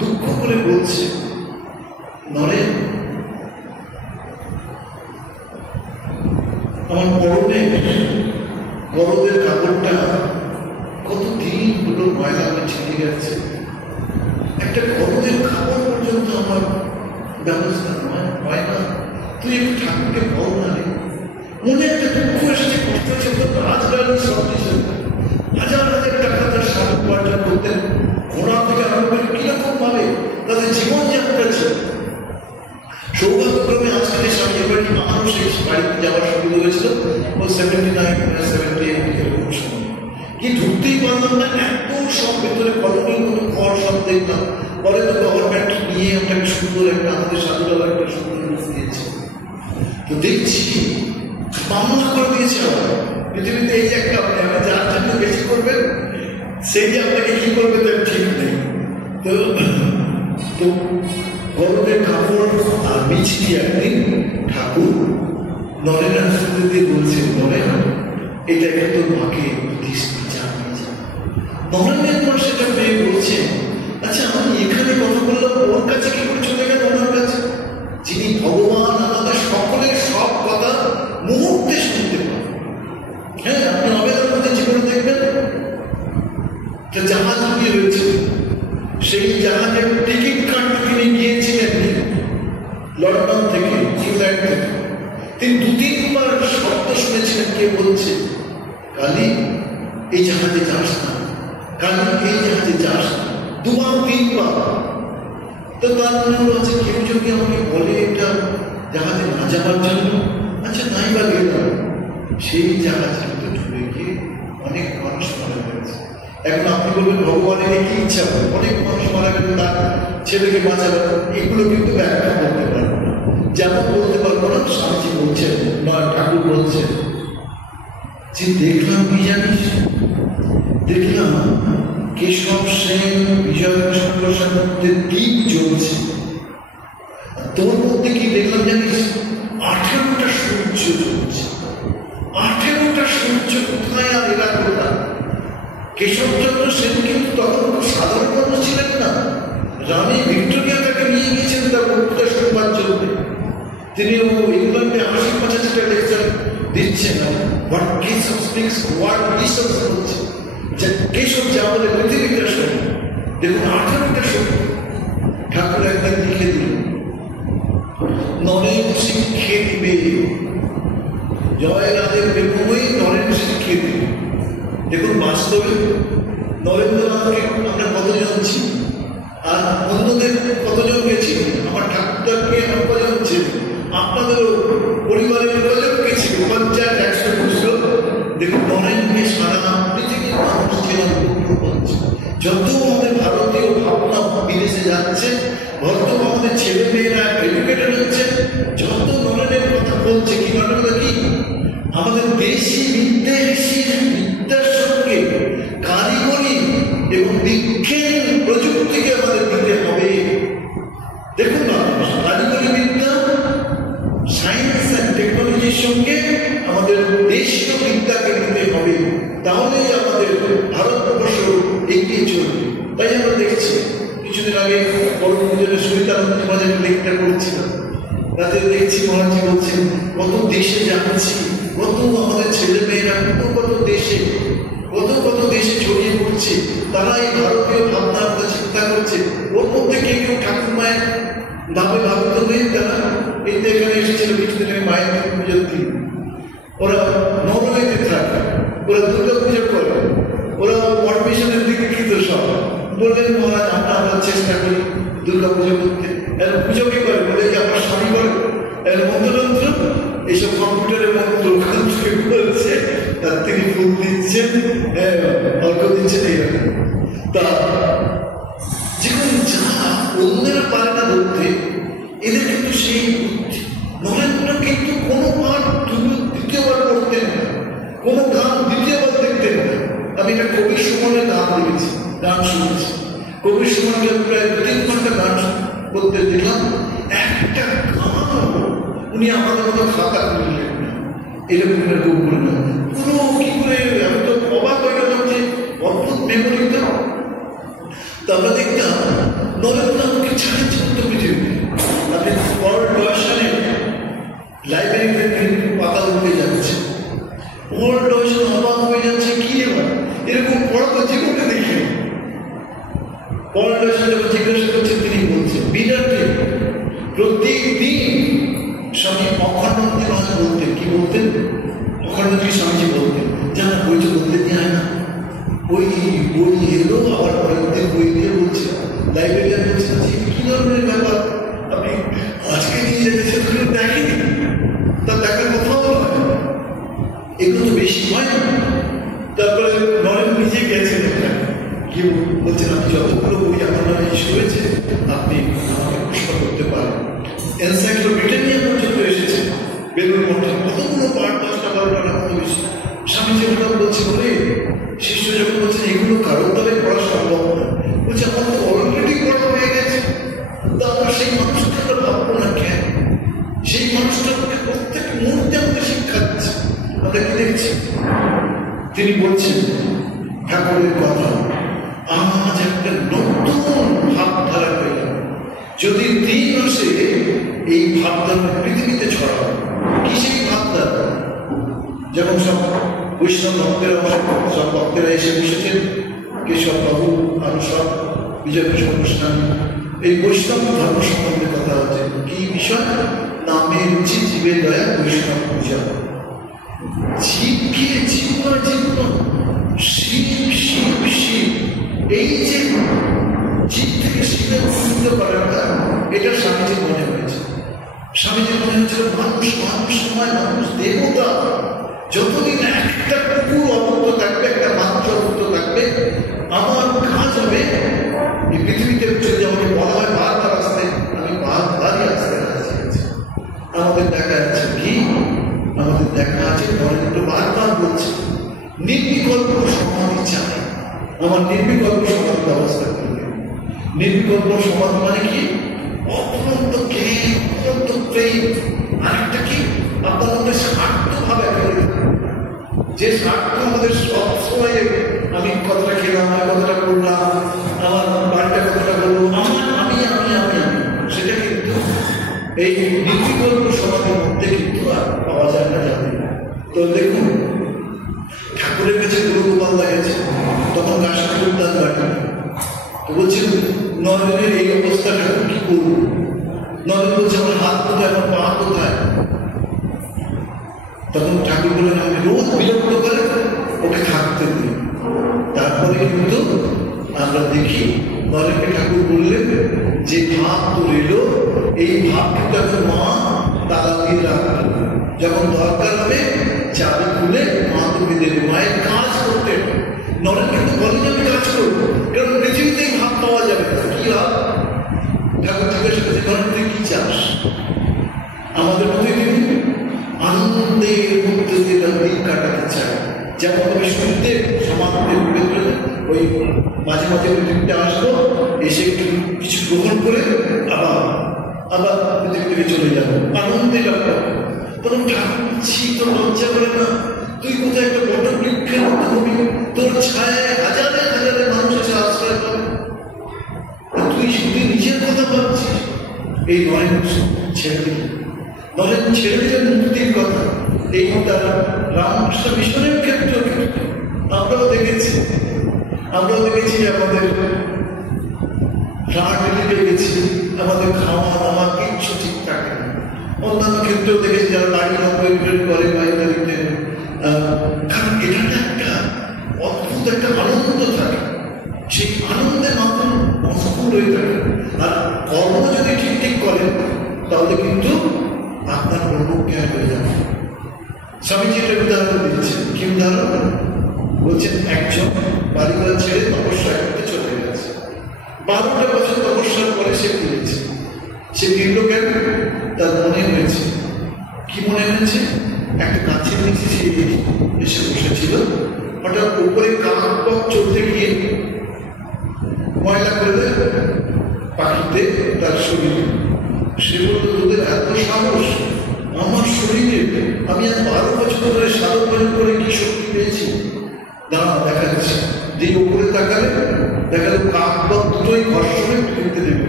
দুঃখ করে বলছে নরেন আমার পরনে বড়দের কাপড়টা কত দিন হলো ময়লা আমার ছিঁড়ে গেছে, একটা বড়দের কাপড় পর্যন্ত আমার ব্যবস্থা হয় না, তুই একটু ঠাকুরকে বল না রে। মনে একটা দুঃখ এসেছে, কষ্ট এসেছে, রাজগাড়ি সব কিছু হাজার হাজার টাকা তার সার উপার্জন করতেন, ঘোড়া থেকে আরম্ভ করে কিরকম ভাবে তাদের জীবনযাত্রা ছিল। সৌভাগ্যক্রমে আজকে যে স্বামীর বাড়ি আমারও সেই বাড়িতে যাওয়ার সুবিধা হয়েছিল, ও 79 78 এরকম সময় কি ঢুকতেই পারলাম না, এত সব ভেতরে কলোনির মতো ঘর সব দেখলাম। পরে তো গভর্নমেন্ট নিয়ে আমরা একটা সুন্দর একটা আমাদের সাধুরাও একটা সুন্দর রূপ দিয়েছে। তো দেখছি মামলা করে দিয়েছে আবার পৃথিবীতে এই যে একটা আপনি যার জন্য বেশি করবেন সেই যে আপনাকে কি করবে তার ঠিক নেই। তো তো গরমের কাপড় আর মিষ্টি একদিন ঠাকুর নরেন দিয়ে বলছে, নরেন এটা কিন্তু মাকে নরেনের পর সেটা মেয়ে বলছে, আচ্ছা আমি এখানে কথা বললাম ওর কাছে কি করে চলে গেল ওনার কাছে, যিনি ভগবান আমাদের সকলের সব কথা মুহূর্তে শুনতে পান। হ্যাঁ, আপনি আবেদন মধ্যে জীবনে দেখবেন যে জাহাজ নিয়ে রয়েছে, সেই জাহাজের টিকিট কাটতে তিনি গিয়েছিলেন লন্ডন থেকে, ইংল্যান্ড থেকে। তিনি 2-3 বার শব্দ শুনেছিলেন, কে বলছে কালী এই জাহাজে যাস না, কালী এই জাহাজে যাস না, 2-3 বার। তো তার মনে আছে কেউ যদি আমাকে বলে এটা জাহাজে না যাওয়ার জন্য, আচ্ছা নাই বা গেলাম, সেই জাহাজ কিন্তু ডুবে গিয়ে অনেক মানুষ মারা গেছে। এখন আপনি বলবেন ভগবানের কি ইচ্ছা, অনেক মানুষ মারা গেলে তার ছেলেকে বাঁচাবেন, এগুলো কিন্তু ব্যাখ্যা করতে পারবো না। যেমন বলতে পারবো না স্বামীজি বলছেন বা ঠাকুর বলছেন যে দেখলাম কি জানিস, দেখলাম কেশব সেন বিজয় কৃষ্ণ মধ্যে দ্বীপ জ্বলছে, তোর মধ্যে কি দেখলাম জানিস 18টা সূর্য জ্বলছে। 18টা সূর্য কোথায় আর এরা কোথায়? কেশবচন্দ্র সেন কিন্তু তখন সাধারণ মানুষ ছিলেন না, রানী ভিক্টোরিয়া তাকে নিয়ে গিয়েছেন তার মুক্তা শুনবার জন্য। তিনি ইংল্যান্ডে 80-85টা লেকচার দিচ্ছেন, what Keshab speaks, what bishop বলছে, যে কেশব যা বলে পৃথিবীটা শোন। দেখুন 18টা শোন। ঠাকুর একদিন লিখে দিল, নরেন শিক্ষে দিবে, জয় রাজের প্রেমই নরেন শিক্ষে দিবে। দেখুন বাস্তবে নরেন্দ্রনাথকে আমরা কতজন ছিল, আর অন্যদের কতজন গেছি, আমার ঠাকুরদাকে আমার কজন ছিল, আপনাদেরও পরিবারের কজন গেছিল, 50-100-200। দেখুন নরেনকে সারা পৃথিবীর মানুষ ছিলেন। যত আমাদের ভারতীয় ভাবনা বিদেশে যাচ্ছে, যত আমাদের ছেলে মেয়েরা এডুকেটেড হচ্ছে, যত নরেনের কথা বলছে, কি নরেনের কি আমাদের দেশি বিদ্যার সঙ্গে কারিগরি এবং বিজ্ঞান প্রযুক্তিকে আমাদের দিতে হবে। দেখুন না, কারিগরি বিদ্যা সায়েন্স অ্যান্ড টেকনোলজির সঙ্গে আমাদের দেশীয় বিদ্যাকে দিতে হবে, তাহলেই আমাদের ভারতবর্ষ এগিয়ে চলবে। তাই আমরা দেখছি কিছুদিন আগে বড় পুজোর সুবিধানন্দ বাজারে লেকচার করছিলাম, তাতে দেখছি মহারাজি বলছেন কত দেশে যাচ্ছি, কত আমাদের ছেলে মেয়েরা কত দেশে ছড়িয়ে পড়ছে, তারা এই ভারতীয় ভাবনার চিন্তা করছে। ওর মধ্যে কেউ ঠাকুর মায়ের ভাবিত হয়ে তারা এখানে এসেছিল কিছুদিন আগে মায়ের পুজোর দিন। ওরা নরওয়েতে থাকে, ওরা দুর্গা পুজো করে, ওরা পারমিশনের দিকে কিন্তু সব বললেন মহারাজ আমরা চেষ্টা করি দুর্গা পুজো করতে। এরা পুজো কি করে বলে যে আমার স্বামী করে এর মন্ত্রতন্ত্র, এইসব কম্পিউটারের মন্ত্র ওখান থেকে বলছে, তার থেকে ফুল দিচ্ছেন, অর্ঘ দিচ্ছেন, এইরকম। তা যেখানে যা অন্যেরা পারে না ধরতে, এদের কিন্তু সেই বুদ্ধি। নরেন্দ্র কিন্তু কোনো পাঠ দ্বিতীয়বার পড়তেন না, কোনো গান দ্বিতীয়বার দেখতেন না। আমি এটা কবির সুমনের গান দেখেছি, গান শুনেছি। কবির সুমনকে প্রায় 2-3 ঘন্টা গান করতে দেখলাম, একটা গান উনি আমাদের মতো খাতা করলেন না, এরকম এরকম করে না, পুরো কি করে, আমি তো অবাক হয়ে গেলাম যে অদ্ভুত মেমোরিটা। তো আমরা দেখতাম নরেন্দ্রনাথকে চ্যালেঞ্জ করতে পৃথিবীতে। আপনি ওয়ার্ল্ড ভার্সনে লাইব্রেরিতে পাতা উঠে যাচ্ছে, ওয়ার্ল্ড ভার্সন অবাক হয়ে যাচ্ছে, কি এবার এরকম পড়া তো জীবনে দেখি। ওয়ার্ল্ড ভার্সন যখন জিজ্ঞাসা করছে, তিনি বলছেন বিরাটে প্রত্যেকদিন স্বামী অখণ্ডানন্দী মহারাজ বলতেন, কি বলতেন, অখণ্ডানন্দী স্বামীজি বলতেন, জানা বই তো বলতে দেয় না, বই এলো আবার পরের বই দিয়ে বলছে, লাইব্রেরিয়ান বলছে কি ধরনের ব্যাপার, আপনি আজকে নিয়ে যেতে সেগুলো দেখেনি, তার দেখার কথাও নয়, এগুলো তো বেশি হয় না। তারপরে নরেন নিজে গেছেন, কেউ বলছেন আপনি যতগুলো বই আমার নামে ইস্যু হয়েছে আপনি আমাকে প্রশ্ন করতে পারেন। এনসাইক্লোপিডিয়া পর্যন্ত এসেছে বেলুর মঠে, কতগুলো পাঠ 10টা 12টা না কত বেশি। স্বামীজি হঠাৎ বলছে বলে শিষ্য যখন বলছেন এগুলো কারোর দ্বারা পড়া সম্ভব না, বলছে আমার তো অলরেডি পড়া হয়ে গেছে, তো আমরা সেই মানুষটা আমরা ভাববো না কেন? সেই মানুষটা আমাকে প্রত্যেক মুহূর্তে আমাকে শিক্ষা দিচ্ছে। আমরা কি দেখছি? তিনি বলছেন ঠাকুরের কথা, আজ একটা নতুন ভাবধারা পেলাম, যদি 3 মাসে এই ভাবধারা পৃথিবীতে ছড়াবে। কি সেই ভাবধারা? যেমন সব বৈষ্ণব ভক্তেরা, সব ভক্তেরা এসে বসেছেন, কেশব বাবু আরো সব বিজয়কৃষ্ণ গোস্বামী, এই বৈষ্ণব ধর্ম সম্বন্ধে কথা হচ্ছে। কি বিষয়? নামে রুচি, জীবে দয়া, বৈষ্ণব পূজা। জীবকে জীব জীব শিব শিব শিব, এই যে জীব থেকে শিবে উন্নীত করাটা, এটা স্বামীজির মনে হয়েছে। স্বামীজির মনে হয়েছিল মানুষ মানুষ সময় মানুষ দেবতা। যতদিন একটা কুকুর অবদ্ধ থাকবে, একটা মানুষ অবদ্ধ থাকবে, আমার কাজ হবে এই পৃথিবীতে। যদি আমাকে বলা হয় বারবার আসতে, আমি বারবারই আসতে রাজি আছি। আমাদের দেখা যাচ্ছে কি? আমাদের দেখা আছে নরেন্দ্র বারবার বলছে নির্বিকল্প সমাধি চাই, আমার নির্বিকল্প সমাধি ব্যবস্থা করবে। নির্বিকল্প সমাধি মানে কি? অপরন্ত জ্ঞান, অপরন্ত প্রেম। আরেকটা কি? আপনার মধ্যে স্বার্থভাবে করে, যে স্বার্থ আমাদের সবসময়, আমি কথাটা খেলাম, আমি কথাটা করলাম, আমার বাড়িটা কথাটা বলবো, আমি আমি আমি আমি সেটা কিন্তু এই নির্বিকল্প সমাধির মধ্যে কিন্তু আর পাওয়া যায় না, জানি। তো দেখুন, ঠাকুরের কাছে গুরুগোপাল গেছে, তখন গাছ ঠাকুর তার বাড়ি, তো বলছেন নরেনের এই অবস্থা, ঠাকুর কি করবো? নরেন বলছে আমার হাত কোথায়, আমার পা কোথায়? তখন ঠাকুর বললেন আমি রোজ বিরক্ত করে ওকে থাকতে দিই। তারপরে কিন্তু আমরা দেখি নরেনকে ঠাকুর বললেন যে ভাব তোর এলো, এই ভাব কিন্তু এখন মা তালা দিয়ে রাখবে, যখন দরকার হবে চাবি খুলে মা তুমি দেবে, মায়ের কাজ করতে। নরেন কিন্তু বলেন আমি কাজ করবো, কারণ পৃথিবীতেই ভাব পাওয়া যাবে না। কি ভাব? ঠাকুর জিজ্ঞাসা করছে নরেন তুই কি চাস? আমাদের মধ্যে কিন্তু আনন্দের মধ্যে দিয়ে দিন কাটাতে চায়। যেমন আমি শুনতে সমাজের ভেতরে ওই মাঝে মাঝে পৃথিবীতে আসবো, এসে একটু কিছু গ্রহণ করে আবার আবার পৃথিবী থেকে চলে যাবো, আনন্দে কাটবো। তখন ঠাকুর তোর লজ্জা করে না? তুই কোথায় একটা বড় বৃক্ষের মধ্যে হবি, তোর ছায়ায় হাজারে হাজারে মানুষ এসে আশ্রয় পাবে, তুই শুধু নিজের কথা ভাবছিস। এই নরেন ছেড়ে দিল, নরেন ছেড়ে দিলেন মুক্তির কথা। এই তারা রামকৃষ্ণ মিশনের ক্ষেত্রে আমরাও দেখেছি আমাদের ফ্লাট রিলিফে গেছি, আমাদের খাওয়া দাওয়া কিচ্ছু ঠিক থাকে না। অন্যান্য ক্ষেত্রেও দেখেছি যারা বাড়ি অপারেট করে বাইরে, কারণ এখানে একটা অদ্ভুত একটা আনন্দ থাকে, সেই আনন্দের মাধ্যমে মজবুত হয়ে থাকে। আর কর্ম যদি ঠিক ঠিক করেন তাহলে কিন্তু আপনার কর্মজ্ঞান হয়ে যাবে। স্বামীজি একটা উদাহরণ দিচ্ছেন। কি উদাহরণ? বলছেন একজন বাড়িঘর ছেড়ে তপস্যা করতে চলে গেছে, 12টা বছর তপস্যার পরে সে ফিরেছে। সে ফিরল কেন? তার মনে হয়েছে। কি মনে হয়েছে? একটা গাছের নিচে সে এসে বসেছিল, হঠাৎ উপরে কাক চলতে গিয়ে ময়লা করে দেয় পাখিতে তার শরীরে। সে বলল তোদের এত সাহস, আমার শরীরে আমি আজ 12 বছর ধরে সাধক ভজন করে কি শক্তি পেয়েছি, দাঁড়া দেখা যাচ্ছে। যে উপরে তাকালে দেখালো কাক বা দুটোই ঘর্ষণে পৃথিবীতে দেবে।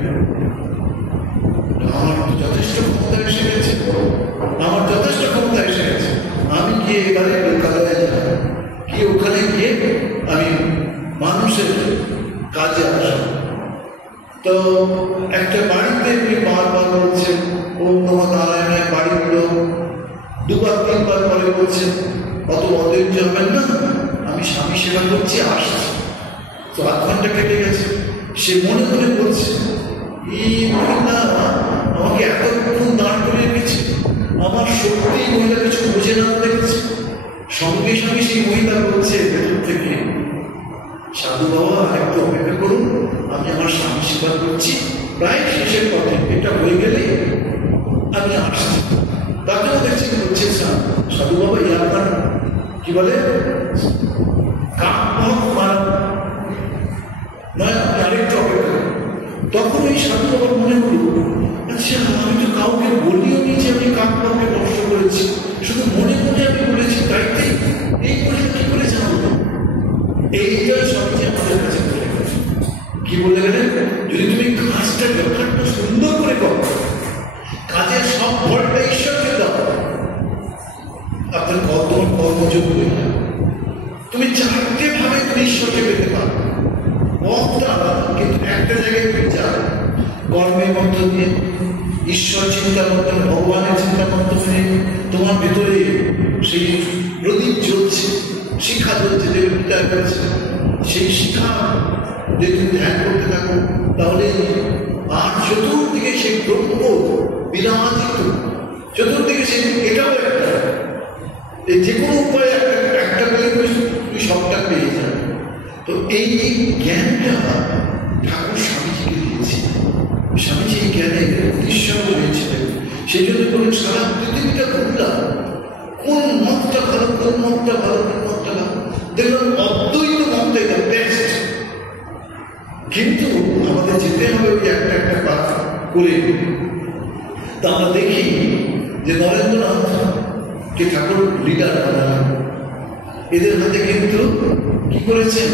আমার তো যথেষ্ট ক্ষমতা এসে গেছে, আমি গিয়ে এবারে লোকালয়ে যাব, গিয়ে ওখানে গিয়ে আমি মানুষের কাজে আসব। তো একটা বাড়িতে এমনি বারবার বলছেন ওম নমঃ নারায়ণের, বাড়ির লোক 2বার 3বার পরে বলছেন অত অধৈর্য হবেন না, আমি স্বামী সেবা করছি, আসছি। তো 8 ঘন্টা কেটে গেছে। সে মনে মনে বলছে এই মহিলা আমাকে এতক্ষণ দাঁড় করে রেখেছে, আমার সত্যি মহিলা কিছু বোঝে না দেখেছে। সঙ্গে সঙ্গে সেই মহিলা বলছে ভেতর থেকে সাধু বাবা একটু অপেক্ষা করুন, আমি আমার স্বামী সেবা করছি, প্রায় শেষের পথে, এটা হয়ে গেলে আমি আসছি। তাকেও দেখছি বলছে সাধু বাবা এই আপনার কি বলে নয়, আপনি আরেকটু অপেক্ষা। তখন এই সাধু বাবার মনে হলো, আচ্ছা আমি তো কাউকে বলিও নি যে আমি কাককে নষ্ট করেছি, শুধু মনে মনে আমি বলেছি, তাইতেই এই করে কি করে জানবো? এইটা সবচেয়ে আমাদের কাছে বলে গেছে। কি বলে গেলেন? যদি তুমি কাজটা যথার্থ সুন্দর করে করো, কাজের সব ফলটা ঈশ্বরকে দাও, আপনার কর্মযোগ হয়ে যাবে। তুমি চারটে ভাবে তুমি ঈশ্বরকে পেতে পারো, পথটা কিন্তু একটা জায়গায় তুমি যাও, কর্মের মধ্য দিয়ে, ঈশ্বর চিন্তার মাধ্যমে, ভগবানের চিন্তার মাধ্যমে তোমার ভেতরে সেই প্রদীপ জ্বলছে, শিক্ষা জ্বলছে, যে গীতায় বলছে, সেই শিক্ষা যদি তুমি ধ্যান করতে থাকো তাহলে আর চতুর্দিকে সেই ব্রহ্ম বিরাজিত, চতুর্দিকে সেই এটাও একটা যে কোনো উপায়ে একটা পেলে তুমি সবটা পেয়ে যাবে। তো এই জ্ঞানটা ঠাকুর স্বামীজিকে দিয়েছে। স্বামীজি এই জ্ঞানে উদ্দেশ্যও হয়েছিলেন, সেই জন্য বলেন সারা পৃথিবীটা ঘুরলাম, কোন মতটা ভালো, কোন মতটা ভালো, কোন মতটা ভালো, দেখলাম অদ্বৈত মত এটা বেস্ট। কিন্তু আমাদের যেতে হবে ওই একটা একটা পাঠ করে। তা আমরা দেখি যে নরেন্দ্রনাথকে ঠাকুর লিডার বানালেন, এদের হাতে কিন্তু কি করেছেন?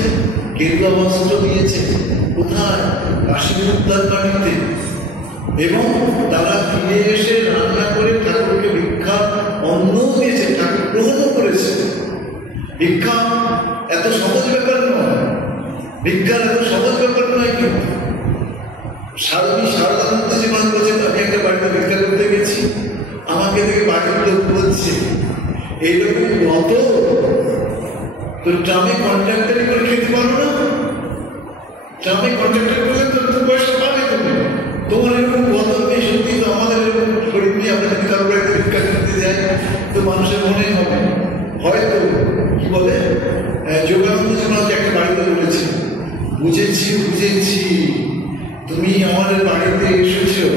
কেরুয়া বস্ত্র দিয়েছে, কোথায়? কাশ্মীর উদ্ধার বাড়িতে। এবং তারা ফিরে এসে রান্না করে ঠাকুরকে ভিক্ষা অন্ন দিয়েছে, ঠাকুর গ্রহণও করেছে। ভিক্ষা এত সহজ ব্যাপার নয়, ভিক্ষার এত সহজ ব্যাপার নয়। কিন্তু সারদানন্দ জীবন বলছেন, আমি একটা বাড়িতে ভিক্ষা করতে গেছি, আমাকে দেখে বাড়ির লোক বলছে এইরকম কত তো ট্রামে কন্ট্রাক্টারি করে খেতে পারো না? ট্রামে কন্ট্রাক্টারি করলে তো দু পয়সা পাবে তুমি, তোমার এরকম বদল নেই। সত্যি তো আমাদের এরকম শরীর নিয়ে আমরা যদি কারো বাড়িতে ভিক্ষা করতে যাই তো মানুষের মনে হবে হয়তো কি বলে যোগানন্দ জীবন একটা বাড়িতে বলেছে, বুঝেছি বুঝেছি তুমি আমাদের বাড়িতে এসেছো,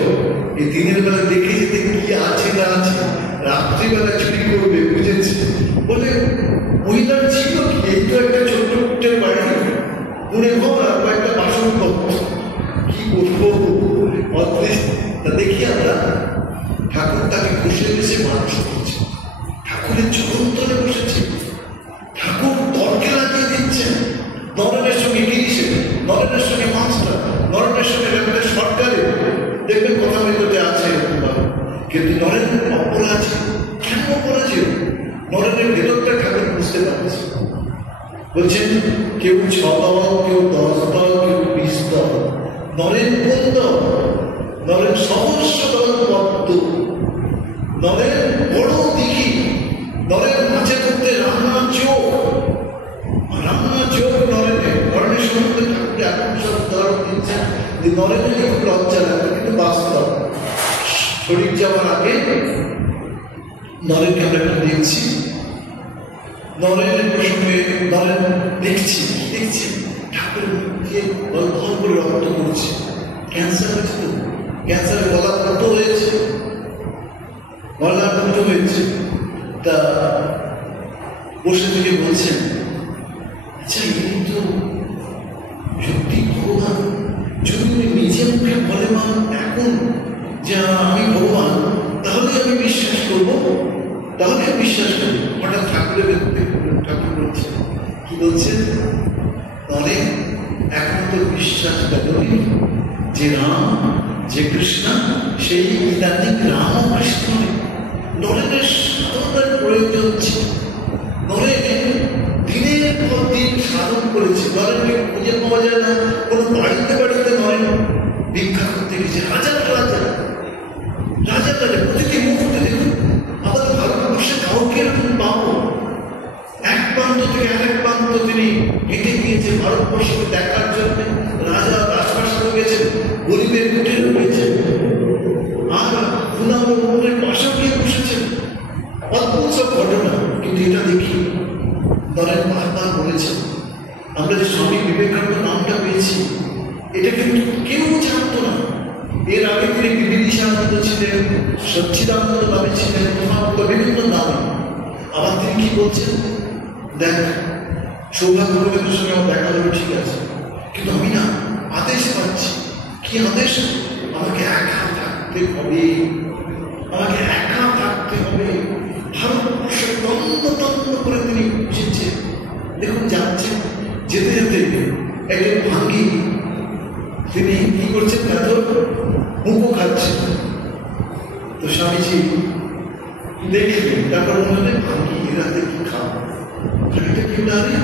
এই দিনের বেলা দেখে যেতে কি আছে না আছে, রাত্রিবেলা চুরি করবে, বুঝেছি বলে। মহিলার ছিল কি, এই তো একটা ছোট্ট কুটের বাড়ি, পুনে ঘর আর কয়েকটা বাসনপত্র, কি করবো অদৃষ্ট। তা দেখি আমরা ঠাকুর তাকে বসে বসে মানুষ করছে, ঠাকুরের চরণতলে বসেছে, ঠাকুর তর্কে লাগিয়ে দিচ্ছেন নরেনের সঙ্গে গিরিশে, নরেনের সঙ্গে মাস্টার, নরেনের সঙ্গে একটা সরকারে দেখবেন কথা বলতে আছে। কিন্তু নরেন অপরাজেয়। কেন অপরাজেয়? নরেনের ভেতরটা ঠাকুর বুঝতে পারছে। বলছেন কেউ 6 দল, কেউ 10 দল, কেউ 20 দল, নরেন কোন দল? নরেন সহস্র দল পদ্ম, নরেন বড় দিঘি, নরেন মাঝে মধ্যে রান্না চোখ, রান্না চোখ নরেনের। নরেনের সম্বন্ধে ঠাকুর এখন সব উদাহরণ দিচ্ছেন যে নরেনের খুব লজ্জা লাগে, কিন্তু বাস্তব। শরীর যাওয়ার আগে নরেনকে আমরা দেখছি, নরেনের প্রসঙ্গে নরেন দেখছি ঠাকুর দিয়ে ধর করে রক্ত করছে, ক্যান্সার হয়েছে, তো ক্যান্সারে গলা ফুটো হয়েছে, গলা ফুটো হয়েছে। তা বসে থেকে বলছেন, আচ্ছা এই তো সত্যি ভগবান, যদি উনি নিজে মুখে বলে মা এখন যে আমি ভগবান, তাহলে আমি বিশ্বাস করবো, তাহলে আমি বিশ্বাস করবো। হঠাৎ ঠাকুরের ঠাকুর বলছেন, কি বলছেন? তাহলে এখন তো বিশ্বাস করি যে রাম, যে কৃষ্ণ, সেই ইদানিং রাম কৃষ্ণ। নরেনের সাধনার প্রয়োজন ছিল, নরেন দিনের পর দিন সাধন করেছে। নরেনকে খুঁজে পাওয়া যায় না কোনো বাড়িতে বাড়িতে। নরেন ভিক্ষা করতে গেছে, হাজার রাজা রাজা রাজা প্রতিটি মুহূর্তে। দেখুন আমাদের ভারতবর্ষে কাউকে এরকম পাবো, এক প্রান্ত থেকে আরেক প্রান্ত তিনি হেঁটে গিয়েছে ভারতবর্ষকে দেখার জন্য। রাজা রাজপ্রাসাদে গেছেন, গরিবের কুটিরে রয়েছেন, আর খুনামের পাশেও গিয়ে বসেছেন। অদ্ভুত সব ঘটনা। কিন্তু এটা দেখি নরেন বারবার বলেছেন, আমরা যে স্বামী বিবেকানন্দ নামটা পেয়েছি, এটা কিন্তু কেউ জানতো না। এর আগে তিনি বিবিদিশানন্দ ছিলেন, সচ্চিদানন্দ নামে ছিলেন, বিভিন্ন নামে। আবার তিনি কি বলছেন, দেখ সৌভাগ্যের সঙ্গে আমার দেখা হলো, ঠিক আছে, কিন্তু আমি না আদেশ পাচ্ছি। কি আদেশ? আমাকে একা থাকতে হবে, আমাকে একা থাকতে হবে। ভারতবর্ষে তন্ন করে তিনি বুঝেছেন। দেখুন যাচ্ছেন, যেতে যেতে একজন ভাঙ্গি তিনি কি করছেন, এত মুখো খাচ্ছেন। তো স্বামীজি দেখলেন, তারপর বললেন, ভাঙ্গি এরাতে কি খাও? ভাঙ্গিটা কি না রে,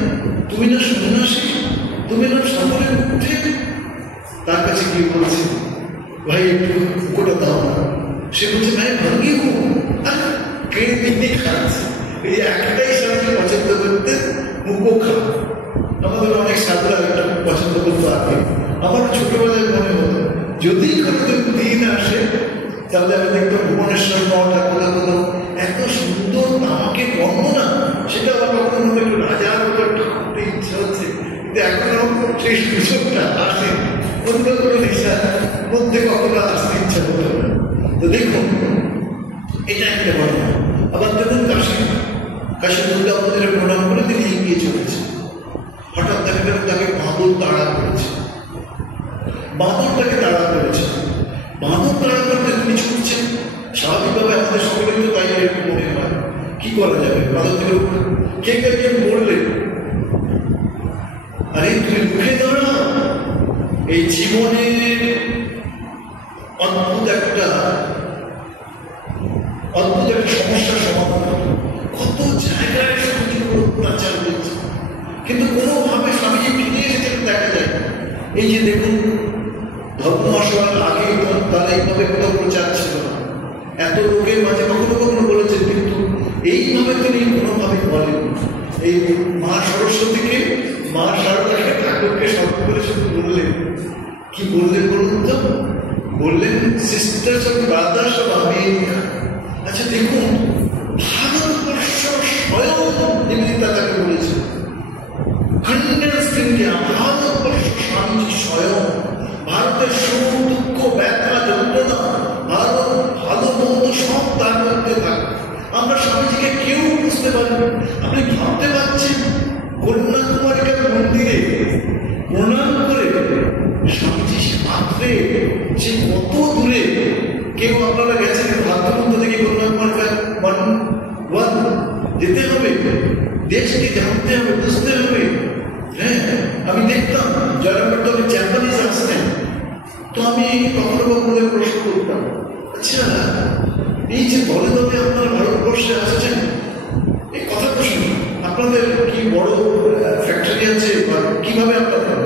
তুমি না সন্ন্যাসী, তুমি না সাগরের উঠে। তার কাছে কি বলছে, ভাই একটু মুখোটা দাও না। সে বলছে, ভাই ভাঙ্গি হোক কে তিনি খাচ্ছে। এই একটাই স্বামীজি পছন্দ করতে, মুখো খা। আমাদের অনেক সাধুরা একটা পছন্দ করতো আগে। আমার ছোটবেলায় মনে হতো, যদি কোনোদিন দিন আসে তাহলে আমি দেখতাম ভুবনেশ্বর মঠ কোথাও এত সুন্দর আমাকে বর্ণনা, সেটা আমার কখনো মনে একটু রাজার উপর ঠাকুরতে ইচ্ছা হচ্ছে, কিন্তু এখনো সেই সুযোগটা আসে। অন্য কোনো নেশার মধ্যে কখনো আসতে ইচ্ছা হতো না। তো দেখুন, এটা একটা ঘটনা। আবার দেখুন কাশী দুর্গা মন্দিরে প্রণাম করে তিনি এগিয়ে চলেছে। হঠাৎ দেখা গেল তাকে বাঁদর তাড়া করেছে, বাঁদরটাকে তাড়া করেছে। বাঁদর তাড়া করতে তিনি ছুটছেন। স্বাভাবিকভাবে আমাদের সকলের তো তাই একটু মনে হয়, কি করা যাবে, বাঁদর থেকে কে কে বললেন, আরে তুমি মুখে দাঁড়াও। এই জীবনের অদ্ভুত একটা সমস্যার সমাধান। কত জায়গায় সমাজের উপর অত্যাচার হয়েছে, কিন্তু কোনোভাবে স্বামীজি ফিরে এসেছেন দেখা যায়। এই যে দেখুন, ধর্ম আসার আগে তারা এইভাবে কোথাও প্রচার ছিল না, এত লোকের মাঝে কখনো বলেছেন, কিন্তু এইভাবে তিনি কোনোভাবে বলেন। এই মা সরস্বতীকে, মা সারদাকে, ঠাকুরকে স্মরণ করে শুধু বললেন, কি বললেন বলুন তো? বললেন, sisters of brothers of America. আচ্ছা দেখুন, ভারতবর্ষ স্বয়ং নিবেদিতা তাকে বলেছে, ভারতবর্ষ স্বামীজি স্বয়ং ভারতের সুখ দুঃখ ব্যথা যন্ত্রণা, ভারত ভালো মন্দ সব তার মধ্যে থাকে। আমরা স্বামীজিকে কেউ বুঝতে পারি। আপনি ভাবতে পারছেন, কন্যাকুমারিকার মন্দিরে প্রণাম করে স্বামীজি মাত্রে সে কত দূরে। কেউ আপনারা গেছেন ভারতবর্ষ থেকে কন্যাকুমারিকা যেতে হবে, দেশকে জানতে হবে, বুঝতে হবে। হ্যাঁ, আমি দেখতাম জয়রামবাটি চ্যাম্পানিজ আসতেন, তো আমি কখনো প্রশ্ন করতাম, আচ্ছা এই যে দলে দলে আপনারা ভারতবর্ষে আসছেন, এই কথা প্রশ্ন, আপনাদের কি বড় ফ্যাক্টরি আছে বা কিভাবে আপনারা?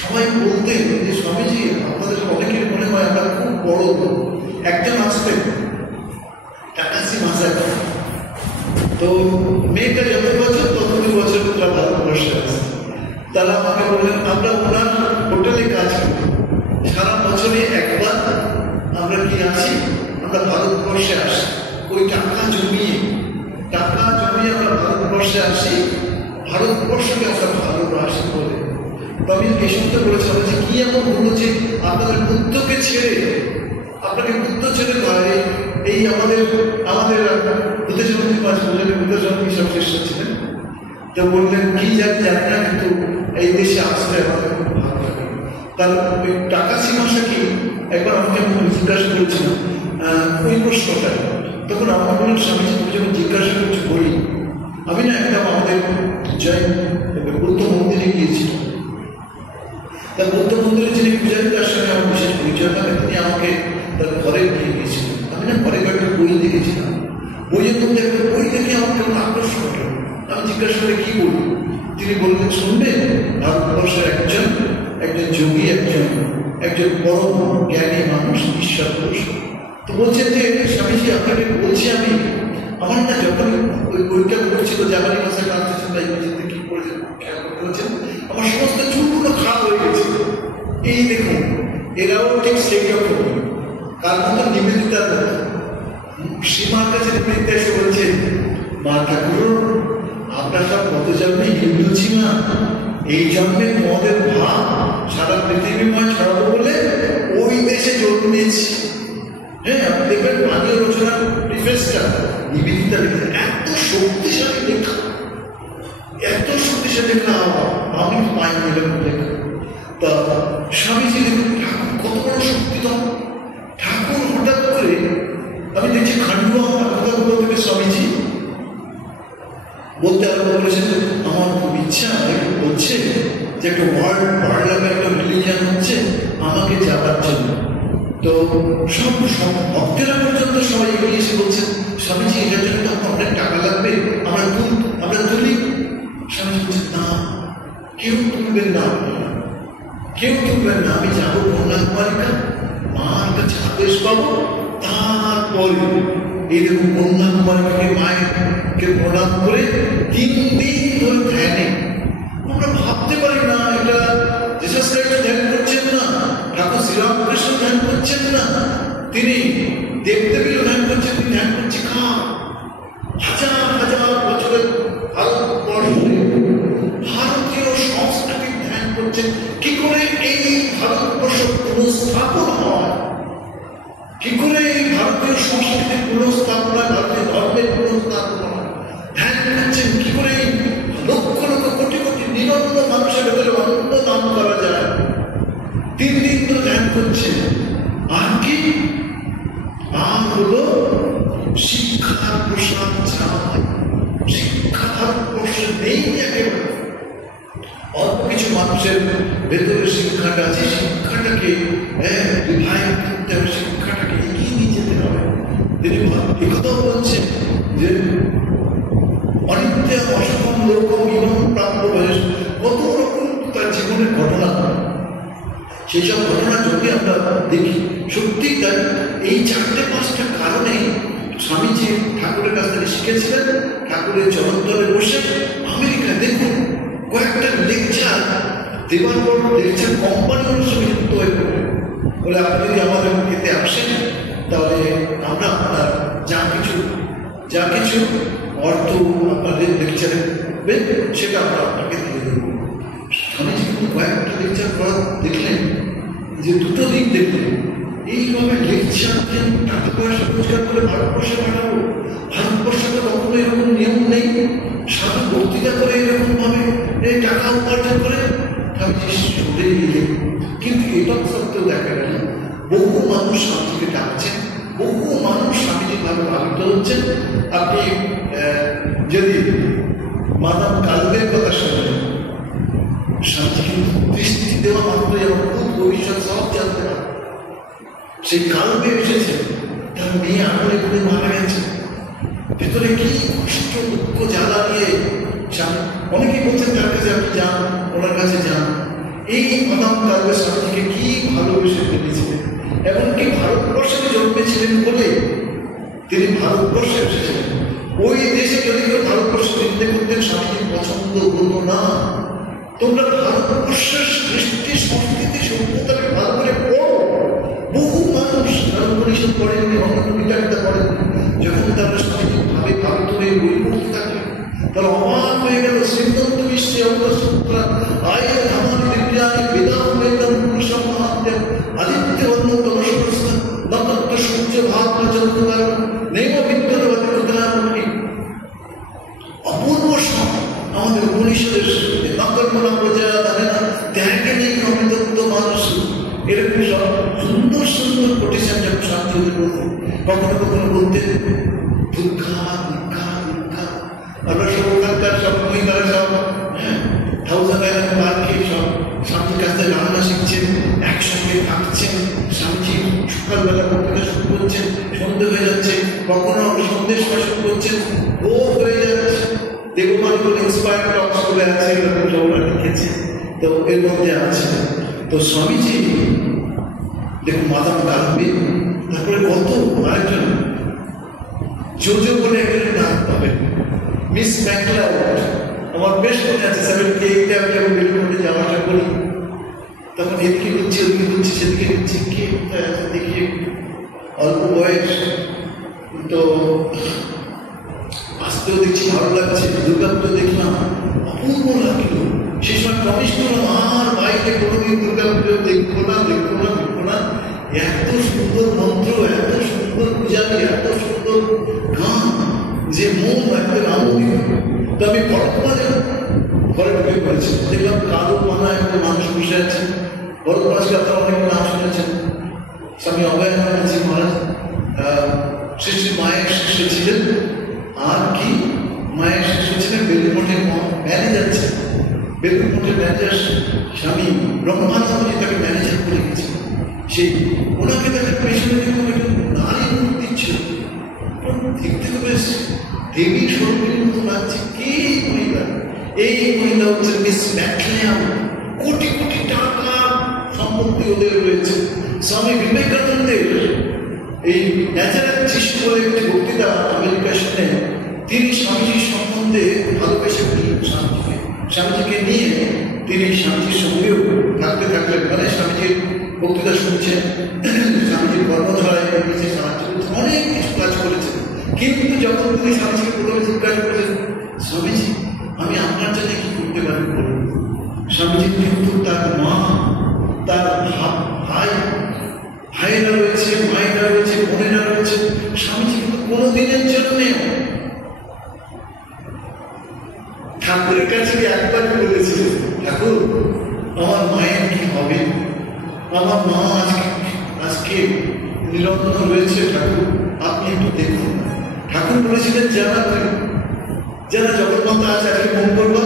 সবাই বলতেন যে স্বামীজি আপনাদের অনেকের মনে হয় আমরা খুব বড়। একজন আসতেন টাকাসি মাসায়, তো মেয়েটা যত বছর তত 2 বছর তারা ভারতবর্ষে আসে। তারা আমাকে বললেন, আমরা ওনার হোটেলে কাজ করি, সারা বছরে একবার আমরা কি আসি, আমরা ভারতবর্ষে আসি। ওই টাকা জমিয়ে আমরা ভারতবর্ষে আসি, ভারতবর্ষকে আমরা ভালোবাসি বলে। তো আমি এই শুনতে বলেছিলাম যে কি এমন হলো যে আপনাদের বুদ্ধকে ছেড়ে, আপনাকে বুদ্ধ ছেড়ে বাইরে এই আমাদের বুদ্ধজয়ন্তী মাস বললেন, বুদ্ধজয়ন্তী সব শিষ্য ছিলেন। তো বললেন, কি জানি না, কিন্তু এই দেশে আসলে আমাদের খুব ভালো লাগে। তার টাকাসি ভাষা কি একবার আমাকে জিজ্ঞাসা করেছিলাম ওই প্রশ্নটা, তখন আমাকে বললেন, স্বামীজি তুমি যখন জিজ্ঞাসা করছো বলি, আমি না একটা আমাদের জৈন বুদ্ধ মন্দিরে গিয়েছিলাম। তা বুদ্ধ মন্দিরে যিনি পূজারী, তার সঙ্গে আমার বিশেষ পরিচয় থাকে, তিনি আমাকে তার ঘরে নিয়ে গিয়েছিলেন। আমি না ঘরে কয়েকটা বই দেখেছিলাম, বইয়ের মধ্যে একটা বই দেখে আমার কেমন আকর্ষণ হলো। আমি জিজ্ঞাসা করে কি বলবো, তিনি বললেন, শুনবেন ভারতবর্ষের একজন যোগী, একজন পরম জ্ঞানী মানুষ, ঈশ্বর পুরুষ। তো বলছেন যে স্বামীজি আপনাকে বলছি, আমি আমার না যখন ওই বইটা পড়ছিল জাপানি ভাষায় ট্রান্সলেশন বা ইংরেজিতে কি করেছেন খেয়াল করতে হচ্ছেন, আমার সমস্ত চুলগুলো খারাপ হয়ে গেছে। এই দেখুন, এরাও ঠিক সেই রকম, কার মতো নিবেদিতার মতো। সীমার কাছে নিবেদিতা এসে বলছে, মা ঠাকুর আপনার সব কত জন্মে হিন্দু ছিল, এই জন্মে মদের ভাব সারা পৃথিবীময় ছড়াবো বলে ওই দেশে জন্মেছি। হ্যাঁ, আপনি দেখবেন পানীয় রচনার প্রিফেসটা নিবেদিতা লিখে এত শক্তিশালী লেখা, এত শক্তিশালী লেখা আমি পাইনি এরকম লেখা। তা স্বামীজি দেখুন ঠাকুর কত বড় শক্তিধর। ঠাকুর হঠাৎ করে আমি দেখছি খান্ডুয়া কথাগুলো থেকে স্বামীজি বলতে আরম্ভ করেছেন, আমার খুব ইচ্ছা বলছে যে একটা ওয়ার্ল্ড একটা রিলিজিয়ান হচ্ছে আমাকে যাবার জন্য। তো সব ভক্তেরা পর্যন্ত সবাই এগিয়ে এসে বলছেন, স্বামীজি এটার জন্য তো অনেক টাকা লাগবে, আমরা তুলি। স্বামীজি বলছেন, না, কেউ তুলবেন না, কেউ তুলবেন না, আমি যাবো কন্যাকুমারিকা, মার কাছে আদেশ পাবো, তারপরে এরকম কন্যাকুমারিকাকে মায়েরকে প্রণাম করে 3 দিন ধরে ধ্যানে। আমরা ভাবতে পারি না এটা জিসাস ক্রাইস্ট ধ্যান করছেন না, ঠাকুর শ্রীরামকৃষ্ণ ধ্যান করছেন না, তিনি দেবদেবীও ধ্যান করছেন। তিনি ধ্যান করছে হাজার হাজার বছরের ভারতীয় সংস্কৃতির ধ্যান করছেন। কি করে এই ভারতবর্ষ পুনঃস্থাপন হয়, কি করে এই ভারতীয় সংস্কৃতির পুনঃস্থাপনা, ভারতীয় ধর্মের পুনঃস্থাপনা ধ্যান করছেন, কি করে লক্ষ লক্ষ কোটি কোটি নিরন্ন মানুষের ভেতরে অনন্ত দান করা যায়। 3 দিন তো ধ্যান করছেন। আর কি আর হলো শিক্ষার প্রসার চায়। শিক্ষা ভারতবর্ষে নেই একেবারে। অল্প কিছু মানুষের ভেতরে শিক্ষাটা আছে, শিক্ষাটাকে রিভাইভ করতে হবে, শিক্ষাটাকে এগিয়ে নিয়ে যেতে হবে। তিনি একথাও বলছেন যে অনিত্য অসম লোকম ইমম প্রাপ্য বয়স, কত রকম তার জীবনের ঘটনা, সেই সব ঘটনা যদি আমরা দেখি সত্যি তাই এই 4-5টা কারণে স্বামীজি ঠাকুরের কাছ থেকে শিখেছিলেন। ঠাকুরের চরণতলে বসে আমেরিকায় দেখুন কয়েকটা লেকচার দেওয়ার পর লেকচার কোম্পানির সঙ্গে যুক্ত হয়ে পড়ে বলে, আপনি যদি আমাদের এতে আসেন তাহলে আমরা আপনার যা কিছু অর্থ আপনাদের লেকচারে সেটা আমরা আপনাকে দিয়ে দেব। স্বামীজি কিন্তু কয়েকটা লেকচার করা দেখলেন যে 2টো দিক দেখলেন, এইভাবে লেকচার টাকা পয়সা রোজগার করে ভারতবর্ষে পাঠাবো। ভারতবর্ষে তো কখনো এরকম নিয়ম নেই, সাধু বক্তৃতা করে এরকম ভাবে টাকা উপার্জন করে সরে গেলেন। কিন্তু এটা সত্ত্বেও দেখা গেল বহু মানুষ স্বামীজিকে ডাকছেন, বহু মানুষ স্বামীজি ভাবে ভাবিত হচ্ছেন। আপনি যদি মাদাম কালবের কথা শোনেন, স্বামীজি কিন্তু দৃষ্টি দেওয়া মাত্র যেমন খুব ভবিষ্যৎ সব জানতে পারে। সেই কালবে এসেছে, তার মেয়ে আগুনে পুড়ে মারা গেছে, ভেতরে কি কষ্ট দুঃখ জ্বালা নিয়ে অনেকেই বলছেন তার কাছে আপনি যান, ওনার কাছে যান। এই মাদাম কালবে স্বামীজিকে কি ভালোবেসে ফেলেছিলেন, এমনকি ভারতবর্ষে জন্মেছিলেন বলে তিনি ভারতবর্ষে এসেছিলেন। ওই দেশে যদি কেউ ভারতবর্ষ চিন্তা করতেন স্বামীজির পছন্দ হতো না। তোমরা ভারতবর্ষের সৃষ্টি সংস্কৃতি সভ্যতাকে ভালো করে পড়ো। বহু মানুষ উপনিষদ পড়েননি, অন্য বিতাড়িতা পড়েননি, যখন তারা স্বামীজি ভাবে ভাবিত হয়ে বই পড়তে থাকলেন তারা অবাক হয়ে গেল। শ্রীমন্ত বিশ্বে অবসূত্র আয় ধামানি দিব্যানি বেদাম বেদম পুরুষম মহাত্ম্যম আদিত্য অন্য তমস্য নতত্ব সূর্য ভাত চন্দ্রকার নেম বিদ্যুৎবাদী প্রধানমন্ত্রী। অপূর্ব আমাদের উপনিষদের নকর্মনা প্রজা জানে না ত্যাগে নেই অমিতত্ব মানুষ, এরকম সব সুন্দর সুন্দর কোটেশন যখন স্বামীজি বলতেন, কখনো কখনো বলতেন দুঃখা দুঃখা দুঃখা। আমরা সব ওখানকার সব মহিলারা সব 1000 টাকা বার খেয়ে সব স্বামীজির কাছ থেকে রান্না শিখছেন, একসঙ্গে থাকছেন। স্বামীজি সকালবেলা পত্রিকা শুরু করছেন, সন্ধ্যে হয়ে যাচ্ছে, কখনো সন্ধ্যের সময় শুরু করছেন, ভোর হয়ে যাচ্ছে। দেবমান কোনো ইন্সপায়ার্ড টক্স বলে আছে, এরকম সবরা লিখেছে, তো এর মধ্যে আছে। তো স্বামীজি দেখুন মাদাম কালবে, তারপরে কত আরেকজন জোজো বলে একজন নাম পাবেন, মিস ম্যাকলাউড। আমার বেশ মনে আছে 78 আমি যখন বেলুড়ে যাওয়া আসা করি তখন এদিকে ঘুরছি ওদিকে ঘুরছি সেদিকে ঘুরছি, কে কোথায় আছে দেখি, অল্প বয়স তো আসতেও দেখছি ভালো লাগছে। দুর্গাপুজো দেখলাম, অপূর্ব লাগলো, সেই সময় প্রমিস করলাম আর বাইরে কোনোদিন দুর্গা পুজো দেখবো না। এত সুন্দর মন্ত্র, এত সুন্দর পূজারি, এত সুন্দর গান যে মন একদম আমোদিত। তো আমি ভরতমাঝে ঘরে ঢুকে পড়েছি, দেখলাম কালো মানা একটা মানুষ বসে আছে। ভরতমাঝ কথা অনেক নাম শুনেছেন, স্বামী অভয়ানন্দজি মহারাজ শ্রী শ্রী মায়ের শিষ্য ছিলেন। আর কি মায়ের শিষ্য ছিলেন বেলুর মঠের ম্যানেজার ছিলেন। বেলুর মঠের ম্যানেজার স্বামী ব্রহ্মানন্দজি তাকে ম্যানেজার করে গেছেন। সেই ওনাকে তাকে পেছনে দেখলাম একটা নারী মূর্তি ছিল, দেখতে তো বেশ দেবী স্বরূপের মতো লাগছে। কে মহিলা? এই মহিলা হচ্ছে মিস ম্যাকলিয়াম। কোটি কোটি টাকা সম্পত্তি ওদের রয়েছে। স্বামী বিবেকানন্দের এই ন্যাচারাল যিশু বলে একটি বক্তৃতা আমেরিকা শুনে তিনি স্বামীজির সম্বন্ধে ভালোবেসে স্বামীজিকে নিয়ে তিনি স্বামীজির সঙ্গেও থাকতে থাকলেন। মানে স্বামীজির বক্তৃতা শুনছেন, স্বামীজির কর্মধারায় নিজে সাহায্য করছেন, অনেক কিছু কাজ করেছেন। কিন্তু যখন তিনি স্বামীজিকে প্রথমে জিজ্ঞাসা করেছেন, স্বামীজি আমি আপনার জন্য কি করতে পারি বলুন, স্বামীজি কিন্তু তার মা, তার ভাইয়েরা রয়েছে, মায়েরা রয়েছে, বোনেরা রয়েছে, স্বামীজি কিন্তু কোনোদিনের জন্য ঠাকুরের কাছে একবার বলেছিলেন, ঠাকুর আমার মায়ের কি হবে, আমার মা আজকে নিরন্তর রয়েছে, ঠাকুর আপনি একটু দেখুন। ঠাকুর বলেছিলেন, যারা জগন্নাথ আছে আজকে মন করবা,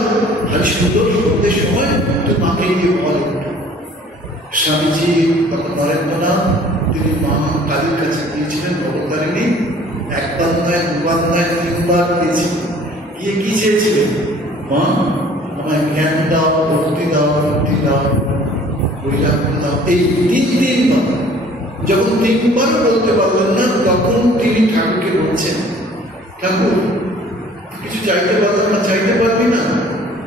আজ সুন্দর সন্ধ্যের সময় তো মাকে গিয়ে বলে। স্বামীজি তখন বলেন না, তিনি মা কালীর কাছে গিয়েছিলেন, নবতারিণী একবার নয়, দুবার নয়, তিনবার গিয়েছিলেন। গিয়ে কি চেয়েছিলেন? মা আমায় জ্ঞান দাও, ভক্তি দাও, ভক্তি দাও, বৈরাগ্য দাও। এই তিনবার, যখন তিনবার বলতে পারলেন না, তখন তিনি ঠাকুরকে বলছেন, ঠাকুর কিছু চাইতে পারলাম না, চাইতে পারবি না,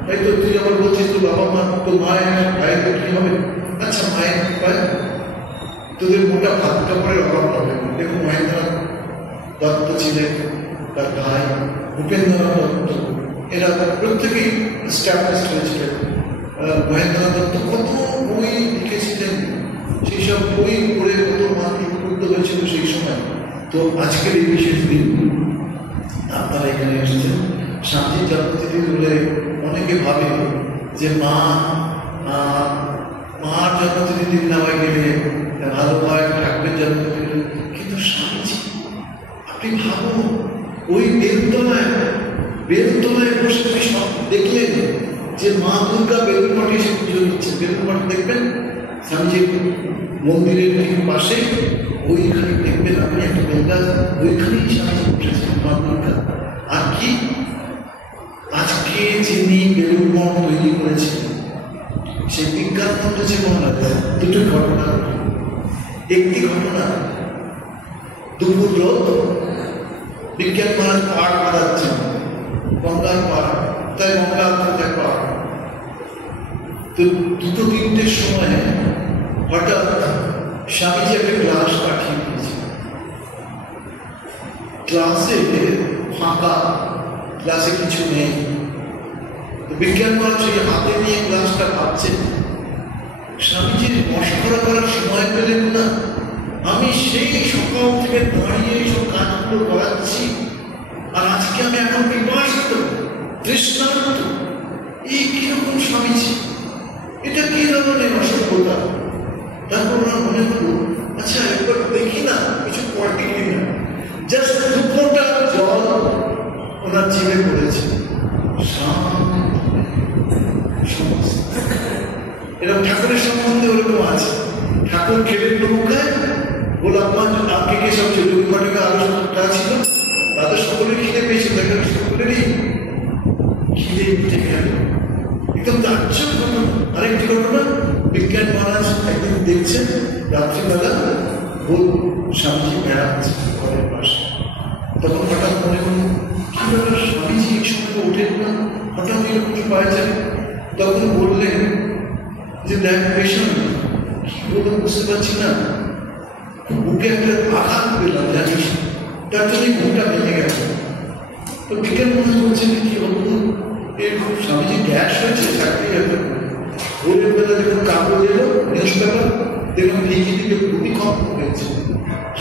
তাই তো তুই আবার বলছিস তো বাবা মা, তো মায়ের ভাইয়ের কি হবে? আচ্ছা মায়ের ভাই তোদের মোটা ভাত কাপড়ের অভাব হবে। দেখুন মহেন্দ্রনাথ দত্ত ছিলেন, তার ভাই ভূপেন্দ্রনাথ দত্ত, এরা প্রত্যেকেই স্ট্যাবলিশড হয়েছিলেন। মহেন্দ্রনাথ দত্ত কত বই লিখেছিলেন, সেই সব বই পড়ে কত মানুষ উপকৃত হয়েছিল সেই সময়। তো আজকের এই বিশেষ দিন আপনারা এখানে এসেছেন, স্বামীজির জন্মতিথি বলে অনেকে ভাবে যে মার জন্মতিথি দিন নেওয়া গেলে ভালো হয়, ঠাকুরের জন্মতিথি। কিন্তু স্বামীজি আপনি ভাবুন, ওই বেলতলায় বসে আপনি সব দেখলেন যে মা দুর্গা বেলুর মঠে এসে পুজো দিচ্ছে। বেলুর মঠ দেখবেন স্বামীজির মন্দিরের ঠিক পাশে, ওইখানে দেখবেন আপনি একটা বেলগাছ, ওইখানেই স্বামীজি বসেছেন মা দুর্গা। আর কি আজকে যিনি বেলুর মঠ তৈরি করেছেন সে বিজ্ঞানন্দ যে মহারাজ, দুটো ঘটনা। একটি ঘটনা, দুপুর রোদ, বিজ্ঞান মহারাজ পাড় বাঁধাচ্ছেন, গঙ্গার পাড়, তাই গঙ্গা কোথায় পাড়। তো 2-3টের সময় হঠাৎ স্বামীজি একটা গ্লাস কাটিয়ে দিয়েছে। গ্লাসে ফাঁকা, গ্লাসে কিছু নেই। বিজ্ঞান মহারাজ এই হাতে নিয়ে গ্লাসটা ভাবছেন, স্বামীজির মশকরা করার সময় পেলেন না। আমি সেই সকাল থেকে দাঁড়িয়ে এইসব কাজগুলো করাচ্ছি, আর আজকে আমি এখন বিবাহিত, দৃষ্টান্ত। এই কিরকম স্বামীজি, এটা কি ধরনের অসভ্যতা? তারপর ওনার মনে হলো, আচ্ছা একবার দেখি না কিছু পড়ে কিনা। জাস্ট 2 ফোঁটা জল ওনার জিভে পড়েছে। এরকম ঠাকুরের সম্বন্ধে ওরকম আছে। ঠাকুর খেলেন নৌকায়, গোলাপগঞ্জ আপনি কে সব চৌধুরীঘাটে আরো ছিল, তাদের সকলের খিদে পেয়েছিল, সকলেরই খিদে উঠে গেল। একদম তাজ্জব ঘটনা। আরেকটি ঘটনা, বিজ্ঞান মহারাজ একদিন দেখছেন রাত্রিবেলা ভোর স্বামীজি বেড়াচ্ছে ঘরের পাশে। তখন হঠাৎ মনে হল, কি ব্যাপার স্বামীজি এই সময় ওঠেন না, হঠাৎ এরকম পাওয়া যায়। তখন বললেন যে দেখ পেশেন্ট, কি বলবো বুঝতে পারছি না, বুকে একটা আঘাত পেলাম জানিস, তার জন্য বুকটা ভেঙে গেছে। তো বিজ্ঞান মহারাজ বলছেন, কি অদ্ভুত, স্বামীজি গ্যাস হয়েছে, চাকরি হতে ভোরের বেলা যখন কাগজ এলো নিউজ পেপার, দেখলাম ভিজি দিকে ভূমিকম্প হয়েছে,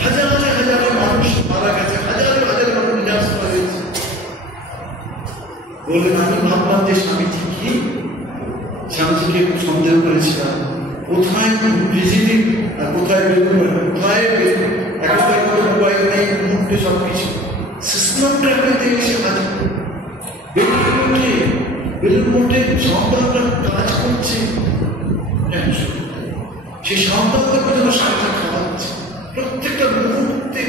হাজারে হাজারে মানুষ মারা গেছে, হাজারে হাজারে মানুষ নিরাশ হয়েছে। বললেন আমি ভাবলাম যে স্বামীজি কি, স্বামীজিকে একটু সন্দেহ করেছিলাম কোথায় ভিজিটিং আর কোথায় কোথায় একটা মোবাইল নেই, মুহূর্তে সব কিছু সিস্টেমটাকে এসে হাজির। বেলুন মোটে সংবাদটা কাজ করছে, সেই সংবাদটাকে যেন স্বামীজি খাওয়াচ্ছে প্রত্যেকটা মুহূর্তে।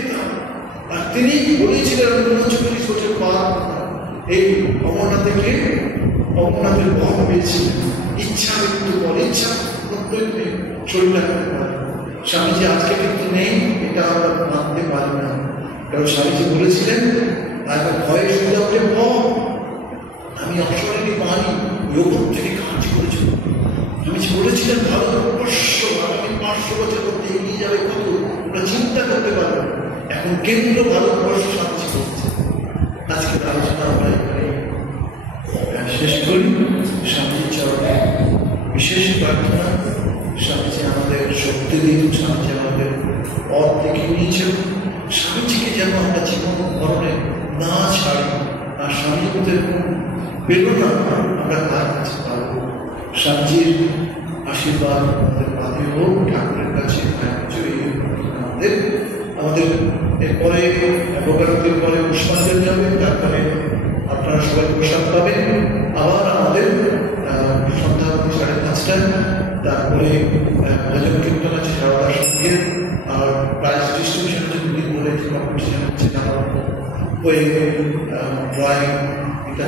আর তিনি বলেছিলেন 39 বছর পর এই অমরনাথকে অমরনাথের বহন পেয়েছিলেন, ইচ্ছা মৃত্যু পর ইচ্ছা প্রত্যেক শরীর রাখতে পারে। স্বামীজি আজকে কিন্তু নেই, এটা আমরা মানতে পারি না। কারণ স্বামীজি বলেছিলেন ভয়ে সুযোগে আমি অসরানি পানি যোগর থেকে কাজ করেছিল। স্বামীজি বলেছিলেন ভারতবর্ষ আগামী 500 বছর মধ্যে এগিয়ে যাবে কত ওরা চিন্তা করতে পারবে। এখন কেন্দ্র ভারতবর্ষ স্বামীজি করছে। আজকের আলোচনা আমরা এখানে শেষ করি। স্বামীজির চরণে বিশেষ প্রার্থনা, স্বামীজি আমাদের শক্তি দিন, স্বামীজি আমাদের পথ দেখিয়ে নিয়েছেন। স্বামীজিকে যেন আমরা জীবন ধরনে না ছাড়ি, আর স্বামীজি কোথায় পেল না আমরা কাজ করতে পারবো। স্বামীজির আশীর্বাদ আমাদের পাতে হোক, ঠাকুরের কাছে আমাদের এরপরে প্রোগ্রামের পরে পুষ্পাঞ্জলি যাবে, তারপরে আপনারা সবাই প্রসাদ পাবেন। আবার আমাদের সন্ধ্যা 5:30টায়, তারপরে ভজন কীর্তন আছে সারদার সঙ্গে, আর প্রাইজ ডিস্ট্রিবিউশন যদি বলে যে কম্পিটিশন হচ্ছে তারা ওই ড্রয়িং এটা